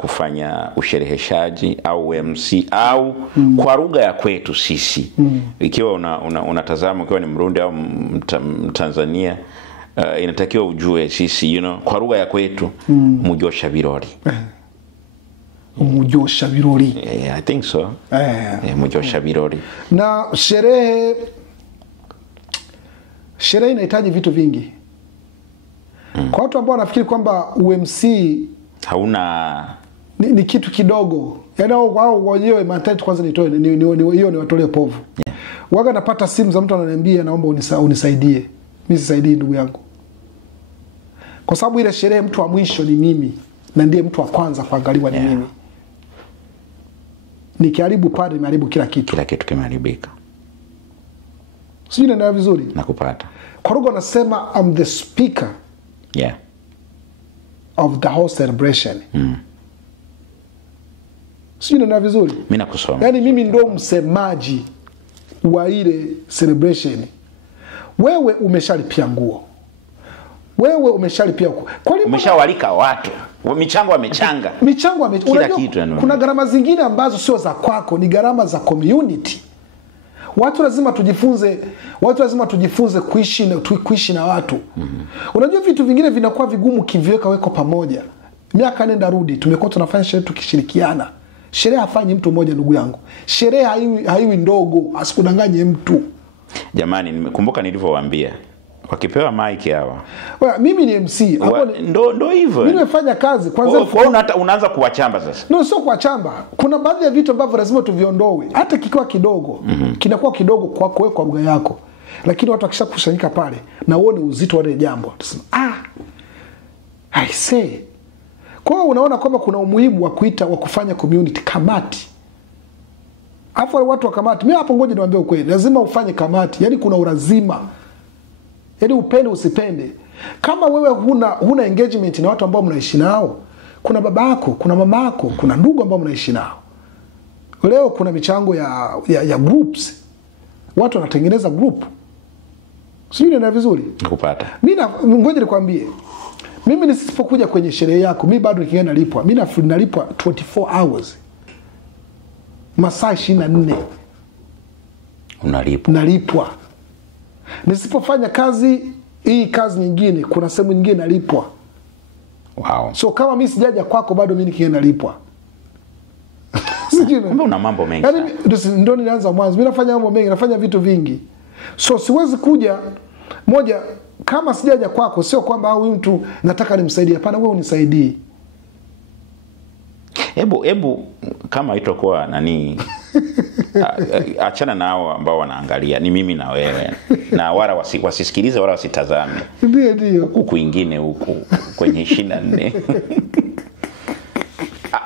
kufanya ushereheshaji au MC au kwa lugha ya kwetu sisi. Ikiwa unatazama ukiwa ni Mrundi au Mtanzania, inatakiwa ujue sisi kwa lugha ya kwetu mujosha birori. Mujosha birori. I think so. Mujosha birori. Na sherehe inahitaji vitu vingi. Kwa watu ambao wanafikiri kwamba UMC hauna ni kitu kidogo, yaani wao wenyewe mentality kwanza nitoe hiyo ni watolee povu. Waga napata simu za mtu ananiambia naomba unisaidie. Mimi sisaidii ndugu yangu. Kwa sababu ile sherehe mtu wa mwisho ni mimi na ndiye mtu wa kwanza kuangaliwa ni mimi. Nikiharibu pale nimeharibu kila kitu. Kila kitu kimeharibika. Sijui ndio vizuri. Nakupata. Kwa roho nasema I'm the speaker. Of the whole celebration. Sijui ndio vizuri. Mimi nakusoma. Yaani mimi ndo msemaji wa ile celebration. Wewe umeshalipia nguo. wewe umeshalipia huko. Kwa nini umeshawalika watu? Michango wamechanga. Kila kitu yani. Kuna gharama zingine ambazo sio za kwako, ni gharama za community. Watu lazima tujifunze kuishi na watu. Unajua vitu vingine vinakuwa vigumu kiviweka weko pamoja. Miaka nenda rudi tumekuwa tunafanya sherehe tukishirikiana. Sherehe hafanyi mtu mmoja ndugu yangu. Sherehe haiwi ndogo, asikudanganye mtu. Jamani, nimekumbuka nilivyowaambia. Wakipewa mic hawa. Mimi ni MC. Ndo hivyo. Mimi nimefanya kazi kwanza. Unaanza kuwachamba sasa. No, sio kuwachamba. Kuna baadhi ya vitu ambavyo lazima tuviondoe. Hata kikiwa kidogo, kinakuwa kidogo kwako wewe kwa lugha yako. Lakini watu wakishakusanyika pale na uone uzito wa ile jambo, utasema I say. Kwa hiyo unaona kwamba kuna umuhimu wa kufanya community kamati. Afu watu wa kamati, mimi hapo ngoja niwaambie ukweli, lazima ufanye kamati. Yaani kuna ulazima. Yaani upende usipende. Kama wewe huna engagement na watu ambao mnaishi nao, kuna babako, kuna mamako, kuna ndugu ambao mnaishi nao. Leo kuna michango ya groups. Watu wanatengeneza group. Sio ndio vizuri? Kupata. Mimi ngoja nikwambie. Mimi nisipokuja kwenye sherehe yako, mimi bado nikienda nalipwa. Mimi nalipwa 24 hours. Masaa 24. Nalipwa. Nisipofanya kazi nyingine, kuna sehemu nyingine nalipwa. Wow. So kama mimi sijaja kwako bado mimi nikienda nalipwa. Kumbe una mambo mengi. Yaani ndio nilianza mwanzo. Mimi nafanya mambo mengi, nafanya vitu vingi. So siwezi kuja moja kama sijaja kwako, sio kwamba huyu mtu nataka nimsaidie. Hapana, wewe unisaidie. Hebu kama itakuwa nani achana nao ambao wanaangalia, ni mimi na wewe, na wala wasisikilize wala wasitazame. Ndio huku kwingine huku kwenye 24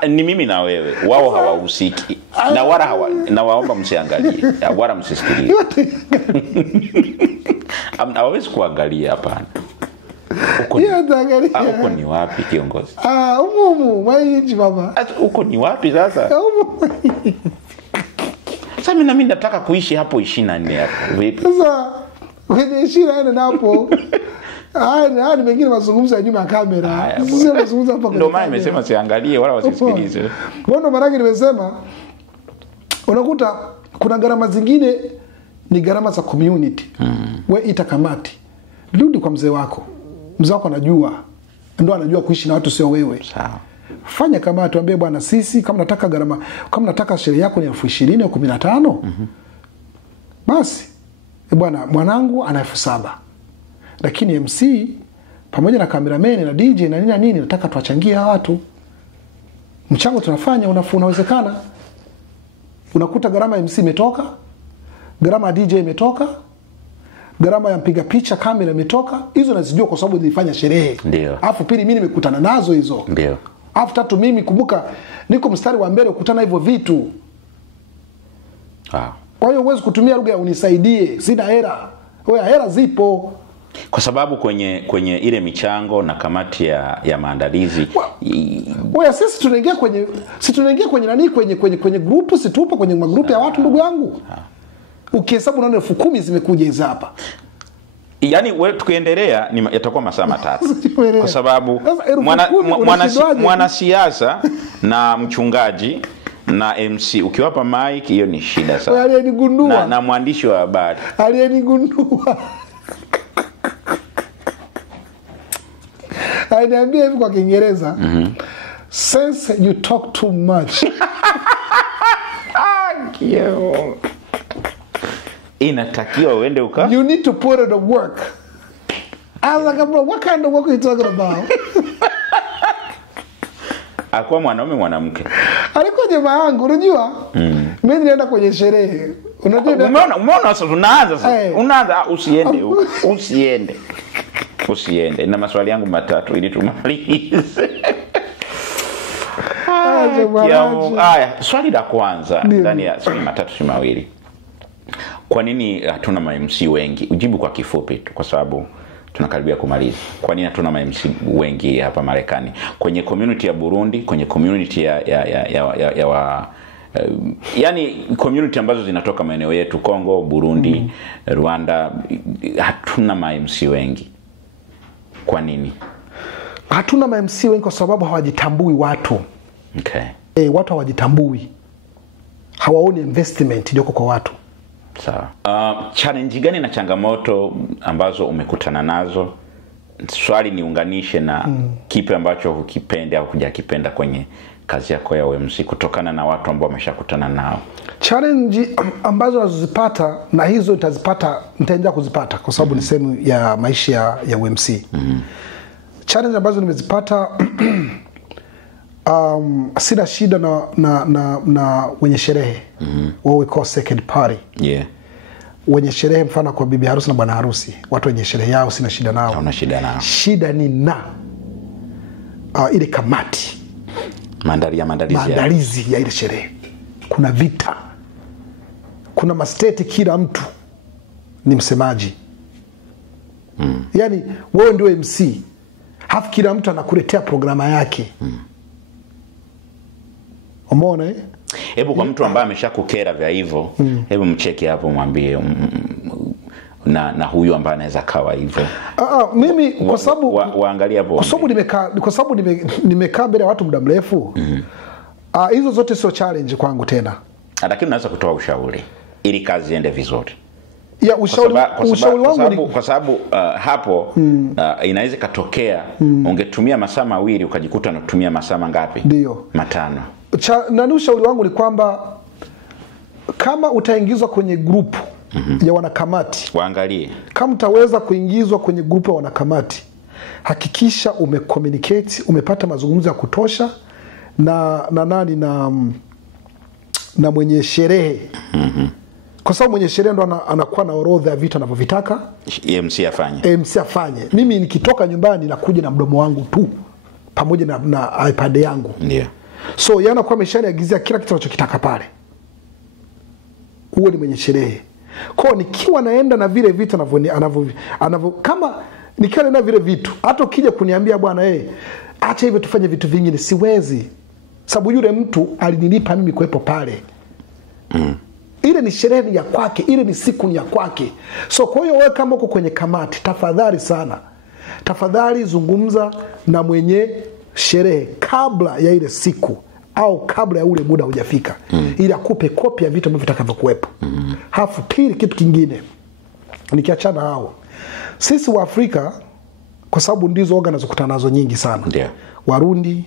ni mimi na wewe, wao hawahusiki na wala na waomba msiangalie wala msisikilize. Hawezi kuangalia, hapana. Uko ni wapi kiongozi? Umumu mwaiji baba. Uko ni wapi sasa? Sasa mimi nataka kuishi hapo 24 hapo. Vipi? Sasa kwenye 24 hapo ni mengine mazungumzo ya nyuma ya kamera. Sio mazungumzo hapa kwenye. Ndio maana nimesema siangalie wala wasisikilize. Mbona maraki nimesema unakuta kuna gharama zingine ni gharama za community. Wewe ita kamati. Rudi kwa mzee wako. Mzee wako anajua. Ndio anajua kuishi na watu sio wewe. Sawa. Fanya kama tuambie bwana, sisi kama nataka sherehe yako ni 20,000 au 15. Basi bwana, mwanangu ana 7,000. Lakini MC pamoja na cameraman na DJ na nini nataka tuwachangie watu. Mchango tunafanya unawezekana. Unakuta gharama ya MC imetoka, gharama ya DJ imetoka, gharama ya mpiga picha kamera imetoka. Hizo nazijua kwa sababu nilifanya sherehe. Ndio. Alafu pili mimi nimekutana nazo hizo. Ndio. Alafu tatu mimi kumbuka niko mstari wa mbele kukutana hivyo vitu. Kwa hiyo huwezi kutumia lugha ya unisaidie, sina hela. Wewe hela zipo. Kwa sababu kwenye ile michango na kamati ya maandalizi wewe sisi tunaingia kwenye nani kwenye grupu, situpa kwenye magrupu ya watu ndugu yangu. Ukihesabu unaona 10,000 zimekuja hizo hapa. Yaani wewe tukiendelea yatakuwa masaa 3. Kwa sababu mwanasiasa na mchungaji na MC ukiwapa mic hiyo ni shida sana. Aliyenigundua na mwandishi wa habari aliyenigundua aliniambia hivi kwa Kiingereza, since you talk too much inatakiwa uende you need to put in the work. I was like, bro, what kind of work are you talking about? Alikuwa mwanaume mwanamke? Alikuwa jamaa yangu, unajua? Mimi nilienda kwenye sherehe. Unajua umeona sasa tunaanza sasa. Unaanza usiende. Na maswali yangu 3 ili tumalize. Haya, swali la kwanza ndani ya swali 3 si mawili. Kwa nini hatuna ma-MC wengi? Ujibu kwa kifupi tu kwa sababu tunakaribia kumaliza. Kwa nini hatuna ma-MC wengi hapa Marekani? Kwenye community ya Burundi, kwenye community yani community ambazo zinatoka maeneo yetu Kongo, Burundi, Rwanda, hatuna ma-MC wengi. Kwa nini? Hatuna ma-MC wengi kwa sababu hawajitambui watu. Okay. Watu hawajitambui. Hawaoni investment iliyoko kwa watu. Sawa. Challenge gani na changamoto ambazo umekutana nazo? Swali niunganishe na kipi ambacho hukipenda au hujakipenda kwenye kazi yako ya UMC kutokana na watu ambao wameshakutana nao. Challenge ambazo nazozipata, na hizo nitaendelea kuzipata kwa sababu ni sehemu ya maisha ya UMC. Challenge ambazo nimezipata, sina shida na wenye sherehe. What we call second party. Yeah. Wenye sherehe, mfano kwa bibi harusi na bwana harusi, watu wenye sherehe yao sina shida nao. Hauna shida nao. Shida ni ile kamati. Maandalizi ya ile sherehe. Kuna vita. Kuna masteti, kila mtu ni msemaji. Yani wewe ndio MC. Hafu kila mtu anakuletea programa yake. Umeona Hebu kwa mtu ambaye ameshakukera vya hivyo, hebu mcheki hapo mwambie na huyu ambaye anaweza kawa hivyo. Mimi kwa sababu waangalie hapo. Kwa sababu nimekaa mbele ya watu muda mrefu. Hizo zote sio challenge kwangu tena. Lakini unaweza kutoa ushauri ili kazi iende vizuri. Ya ushauri wangu kwa sababu hapo inaweza katokea ungetumia masaa mawili ukajikuta unatumia masaa mangapi? Ndio. 5. Ushauri wangu ni kwamba kama utaingizwa kwenye grupu ya wanakamati, waangalie. Kama utaweza kuingizwa kwenye grupu ya wanakamati, hakikisha umecommunicate, umepata mazungumzo ya kutosha na mwenye sherehe. Kwa sababu mwenye sherehe ndo anakuwa na orodha ya vitu anavyovitaka MC afanye. Mimi nikitoka nyumbani nakuja na mdomo wangu tu pamoja na iPad yangu. Ndio. So yana kwa ameshaniagizia kila kitu anachokitaka pale. Huo ni mwenye sherehe. Kwa nikiwa naenda na vile vitu anavyo, kama nikiwa na vile vitu, hata ukija kuniambia bwana acha hivyo tufanye vitu vingine, siwezi. Sababu yule mtu alinilipa mimi kuwepo pale. Ile ni sherehe ya kwake, ile ni siku ya kwake. So kwa hiyo wewe kama uko kwenye kamati, tafadhali zungumza na mwenye sherehe kabla ya ile siku au kabla ya ule muda hujafika, ili akupe kopi ya vitu ambavyo vitakavyokuwepo. Hafu pili, kitu kingine nikiachana hao, sisi wa Afrika kwa sababu ndizo organ nazokutana nazo nyingi sana. Warundi,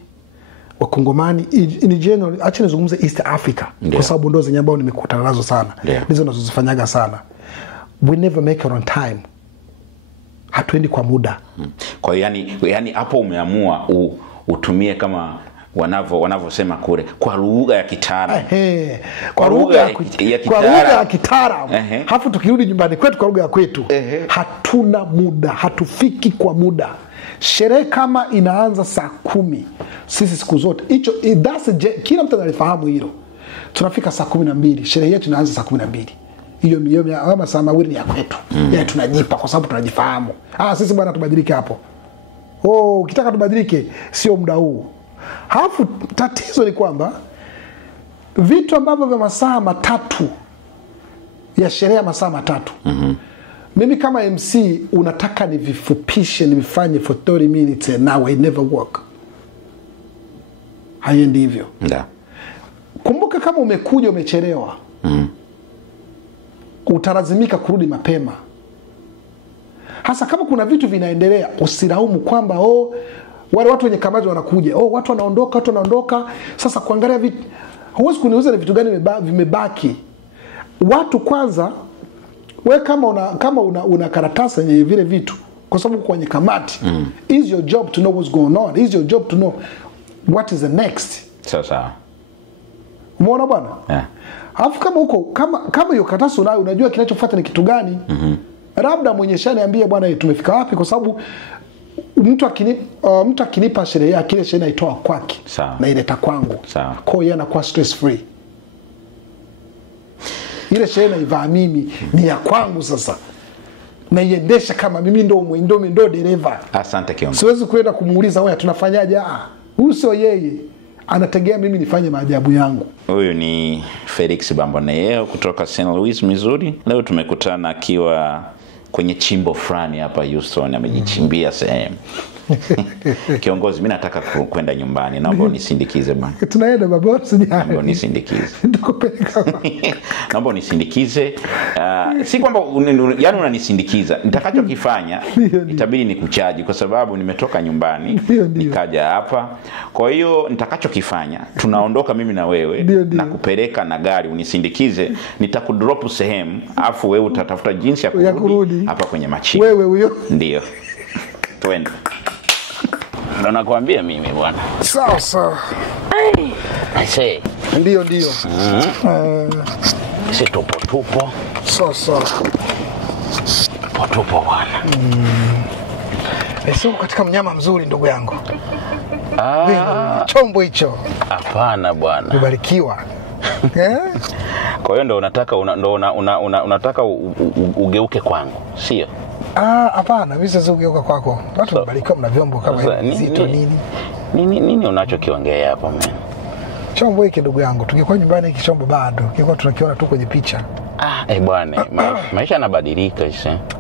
Wakongomani, in general, acha nizungumze East Africa kwa sababu ndo zenye ambao nimekutana nazo sana. Ndizo nazozifanyaga sana. We never make it on time. Hatuendi kwa muda. Kwa yani hapo umeamua utumie kama wanavyosema kule kwa lugha ya kitaalamu. Kwa lugha ya kitaalamu. Hafu tukirudi nyumbani kwetu kwa lugha ya kwetu. Hatuna muda, hatufiki kwa muda. Sherehe kama inaanza saa 10, sisi siku zote kila mtu analifahamu hilo. Tunafika saa 12, sherehe yetu inaanza saa 12. Hiyo kama saa mawili ni ya kwetu. Tunajipa kwa sababu tunajifahamu. Sisi bwana tubadilike hapo. Ukitaka tubadilike sio muda huu. Halafu tatizo ni kwamba vitu ambavyo vya masaa 3 ya sherehe ya masaa 3. Mimi kama MC unataka nivifupishe, nivifanye for 30 minutes and now it never work. Haiendi hivyo. Kumbuka kama umekuja umechelewa, utalazimika kurudi mapema. Hasa kama kuna vitu vinaendelea, usilaumu kwamba wale watu wenye kamati wanakuja, watu wanaondoka. Sasa kuangalia vitu, huwezi kuniuliza ni vitu gani vimebaki. Watu kwanza, wewe kama una karatasi yenye vile vitu, kwa sababu kwenye kamati, is your job to know what's going on. Is your job to know what is the next. Sasa. Umeona bwana? Alafu kama hiyo karatasi unayo, unajua kinachofuata ni kitu gani? Labda mwenyesha niambie bwana tumefika wapi, kwa sababu mtu akinipa sherehe yake, ile sherehe naitoa kwake na ileta kwangu. Kwa hiyo anakuwa stress free. Ile sherehe naivaa mimi ni ya kwangu sasa. Naiendesha kama mimi ndo dereva. Asante kiongozi. Siwezi kwenda kumuuliza wewe tunafanyaje. Huyu sio yeye. Anategea mimi nifanye maajabu yangu. Huyu ni Felix Bamboneyeo kutoka St. Louis, Missouri. Leo tumekutana akiwa kwenye chimbo fulani hapa Houston, amejichimbia sehemu. Kiongozi, mimi nataka kwenda nyumbani, naomba unisindikize bwana. Tunaenda baba, usijali. Naomba unisindikize. Tukupeleka. Naomba unisindikize. Si kwamba yani unanisindikiza. Nitakachokifanya itabidi nikuchaji kwa sababu nimetoka nyumbani nikaja hapa. Kwa hiyo nitakachokifanya, tunaondoka mimi na wewe na kupeleka na gari unisindikize, nitakudrop sehemu, afu wewe utatafuta jinsi ya kurudi hapa kwenye machimbo. Wewe huyo? Ndio. Twende. Ndio nakwambia mimi bwana. Sawa sawa. I say. Ndio. Si tupo. Sawa. Tupo bwana. Sio katika mnyama mzuri ndugu yangu. Chombo hicho. Hapana bwana. Ubarikiwa. Kwa hiyo ndio unataka ugeuke kwangu, sio? Hapana, mimi siwezi kugeuka kwako. Watu wabarikiwa, mna vyombo kama hivi nini unachokiongea hapa mimi? Chombo hiki ndugu yangu, tungekuwa nyumbani hiki chombo bado kilikuwa tunakiona tu kwenye picha. Bwana, maisha yanabadilika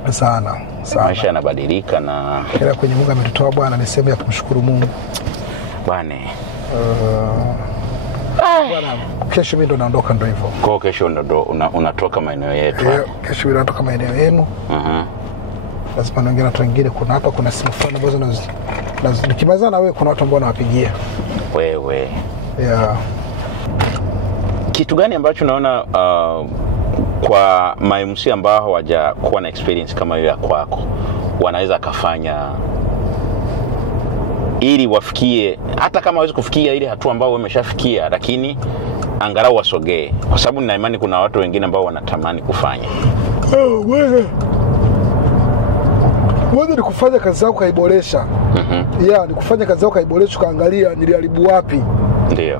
sana. Maisha yanabadilika na kila kwenye Mungu ametutoa bwana, ni sehemu ya kumshukuru Mungu bwana. Bwana, kesho mimi ndo naondoka, ndo hivyo. Kwa kesho ndo unatoka maeneo yetu. Kesho mimi natoka maeneo yenu. Lazima niongee na watu wengine. Kuna simu fulani ambazo nikimaliza na wewe, kuna watu ambao nawapigia wewe. Kitu gani ambacho unaona kwa MMC ambao hawajakuwa na experience kama hiyo ya kwako wanaweza kufanya ili wafikie, hata kama hawezi kufikia ile hatua ambayo wameshafikia, lakini angalau wasogee? Kwa sababu nina imani kuna watu wengine ambao wanatamani kufanya. Wewe ni kufanya kazi yako kaiboresha. Ni kufanya kazi yako kaiboresha, kaangalia niliharibu wapi. Ndio.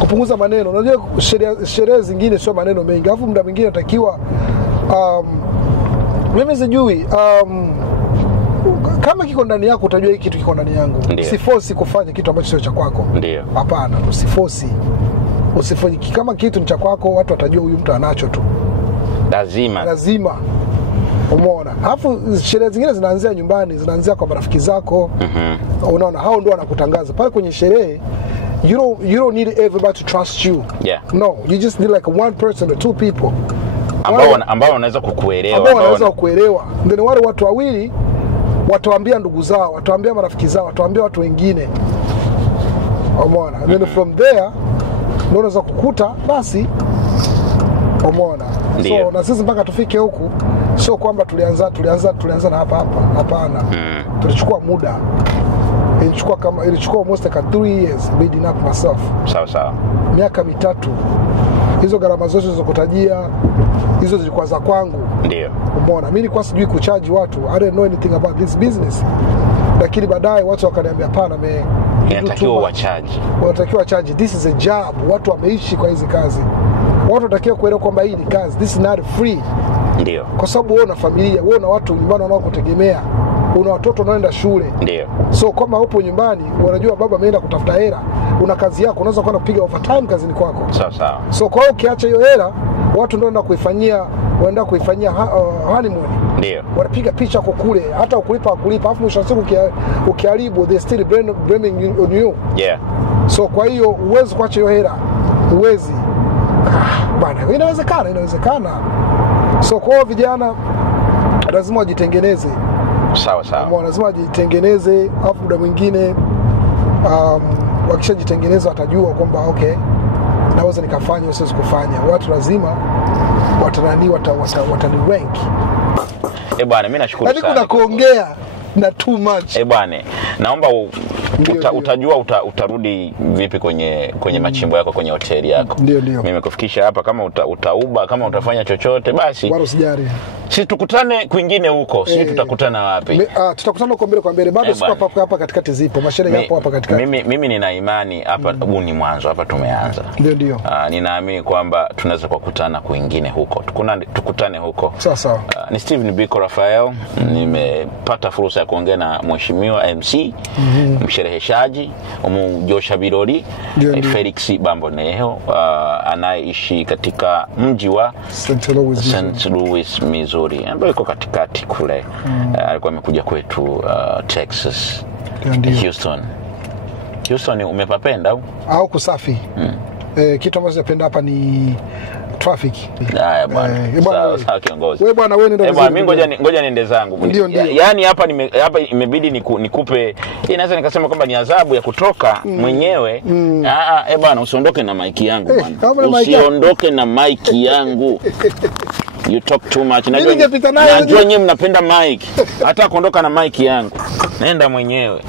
Kupunguza maneno. Unajua sherehe zingine sio maneno mengi. Alafu muda mwingine natakiwa mimi sijui kama kiko ndani yako utajua hiki kitu kiko ndani yangu. Usiforce kufanya kitu ambacho sio cha kwako. Ndio. Hapana, usiforce. Usifanye kama kitu ni cha kwako, watu watajua huyu mtu anacho tu. Lazima. Umeona? Alafu sherehe zingine zinaanzia nyumbani, zinaanzia kwa marafiki zako. Unaona, hao ndio wanakutangaza. Pale kwenye sherehe you don't need everybody to trust you. No, you just need like one person or two people ambao wanaweza kukuelewa. Then wale watu wawili watawaambia ndugu zao, watawaambia marafiki zao, watawaambia watu wengine. Umeona? Then from there ndio unaweza kukuta basi. Umeona? So na sisi mpaka tufike huku sio kwamba tulianza na hapa. Hapana. Tulichukua muda. Ilichukua almost like 3 years building up myself. Sawa. Miaka 3. Hizo gharama zote zilizokutajia hizo zilikuwa za kwangu. Ndio. Umeona? Mimi nilikuwa sijui kucharge watu. I don't know anything about this business. Lakini baadaye watu wakaniambia hapana, inatakiwa wacharge. This is a job. Watu wameishi kwa hizi kazi. Watu watakiwa kuelewa kwamba hii ni kazi. This is not free. Ndio. Kwa sababu wewe una familia, wewe una watu nyumbani wanaokutegemea. Una watoto wanaoenda shule. Ndio. So kama upo nyumbani, unajua baba ameenda kutafuta hela, una kazi yako, unaweza kwenda kupiga overtime kazini kwako. Sawa. So kwa hiyo ukiacha hiyo hela, watu ndio wanaenda kuifanyia honeymoon. Ndio. Wanapiga picha kwa kule, hata ukulipa. Alafu mwisho wa siku ukiharibu, they still blaming on you. So kwa hiyo uwezi kuacha hiyo hela. Uwezi. Bwana, inawezekana. So kwa vijana lazima wajitengeneze. Sawa. Lazima wajitengeneze, afu muda mwingine wakishajitengeneza watajua kwamba okay, naweza nikafanya, usiwezi kufanya. Watu lazima watani rank. Bwana, mimi nashukuru sana. Kuna kuongea na too much. Bwana, naomba utajua utarudi vipi kwenye machimbo yako, kwenye hoteli yako. Ndio. Mimi kufikisha hapa, kama utauba, kama utafanya chochote basi. Wala usijali. Si tukutane kwingine huko, si tutakutana wapi? Tutakutana huko mbele kwa mbele. Bado siko hapa katikati zipo. Mashine yapo hapa katikati. Mimi nina imani hapa huu ni mwanzo, hapa tumeanza. Ndio. Ninaamini kwamba tunaweza kukutana kwingine huko. Tukutane huko. Sawa. Ni Steven Biko Raphael. Nimepata fursa ya kuongea na mheshimiwa MC. mshereheshaji, umujosha birori, Felix Bamboneho, anayeishi katika mji wa St. Louis, Missouri, ambayo iko katikati kule. Alikuwa amekuja kwetu Texas, Houston umepapenda au kusafi? Kitu ambacho napenda hapa ni traffic. Haya bwana. Sawa kiongozi. Wewe bwana, wewe nenda vizuri. Mimi ngoja niende zangu. Yaani hapa imebidi nikupe. Inaweza nikasema kwamba ni adhabu ya kutoka mwenyewe. Bwana, usiondoke na mic yangu bwana. Usiondoke na mic yangu. You talk too much. Najua nyinyi mnapenda mic. Hata kuondoka na mic yangu. Nenda mwenyewe.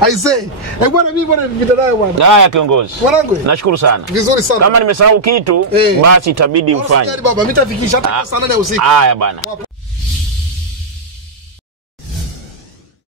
I say, bwana mimi bwana nipita nayo bwana. Haya kiongozi. Mwanangu. Nashukuru sana. Vizuri sana. Kama nimesahau kitu, basi itabidi ufanye. Baba, mimi nitafikisha hata saa 8 usiku. Haya bwana.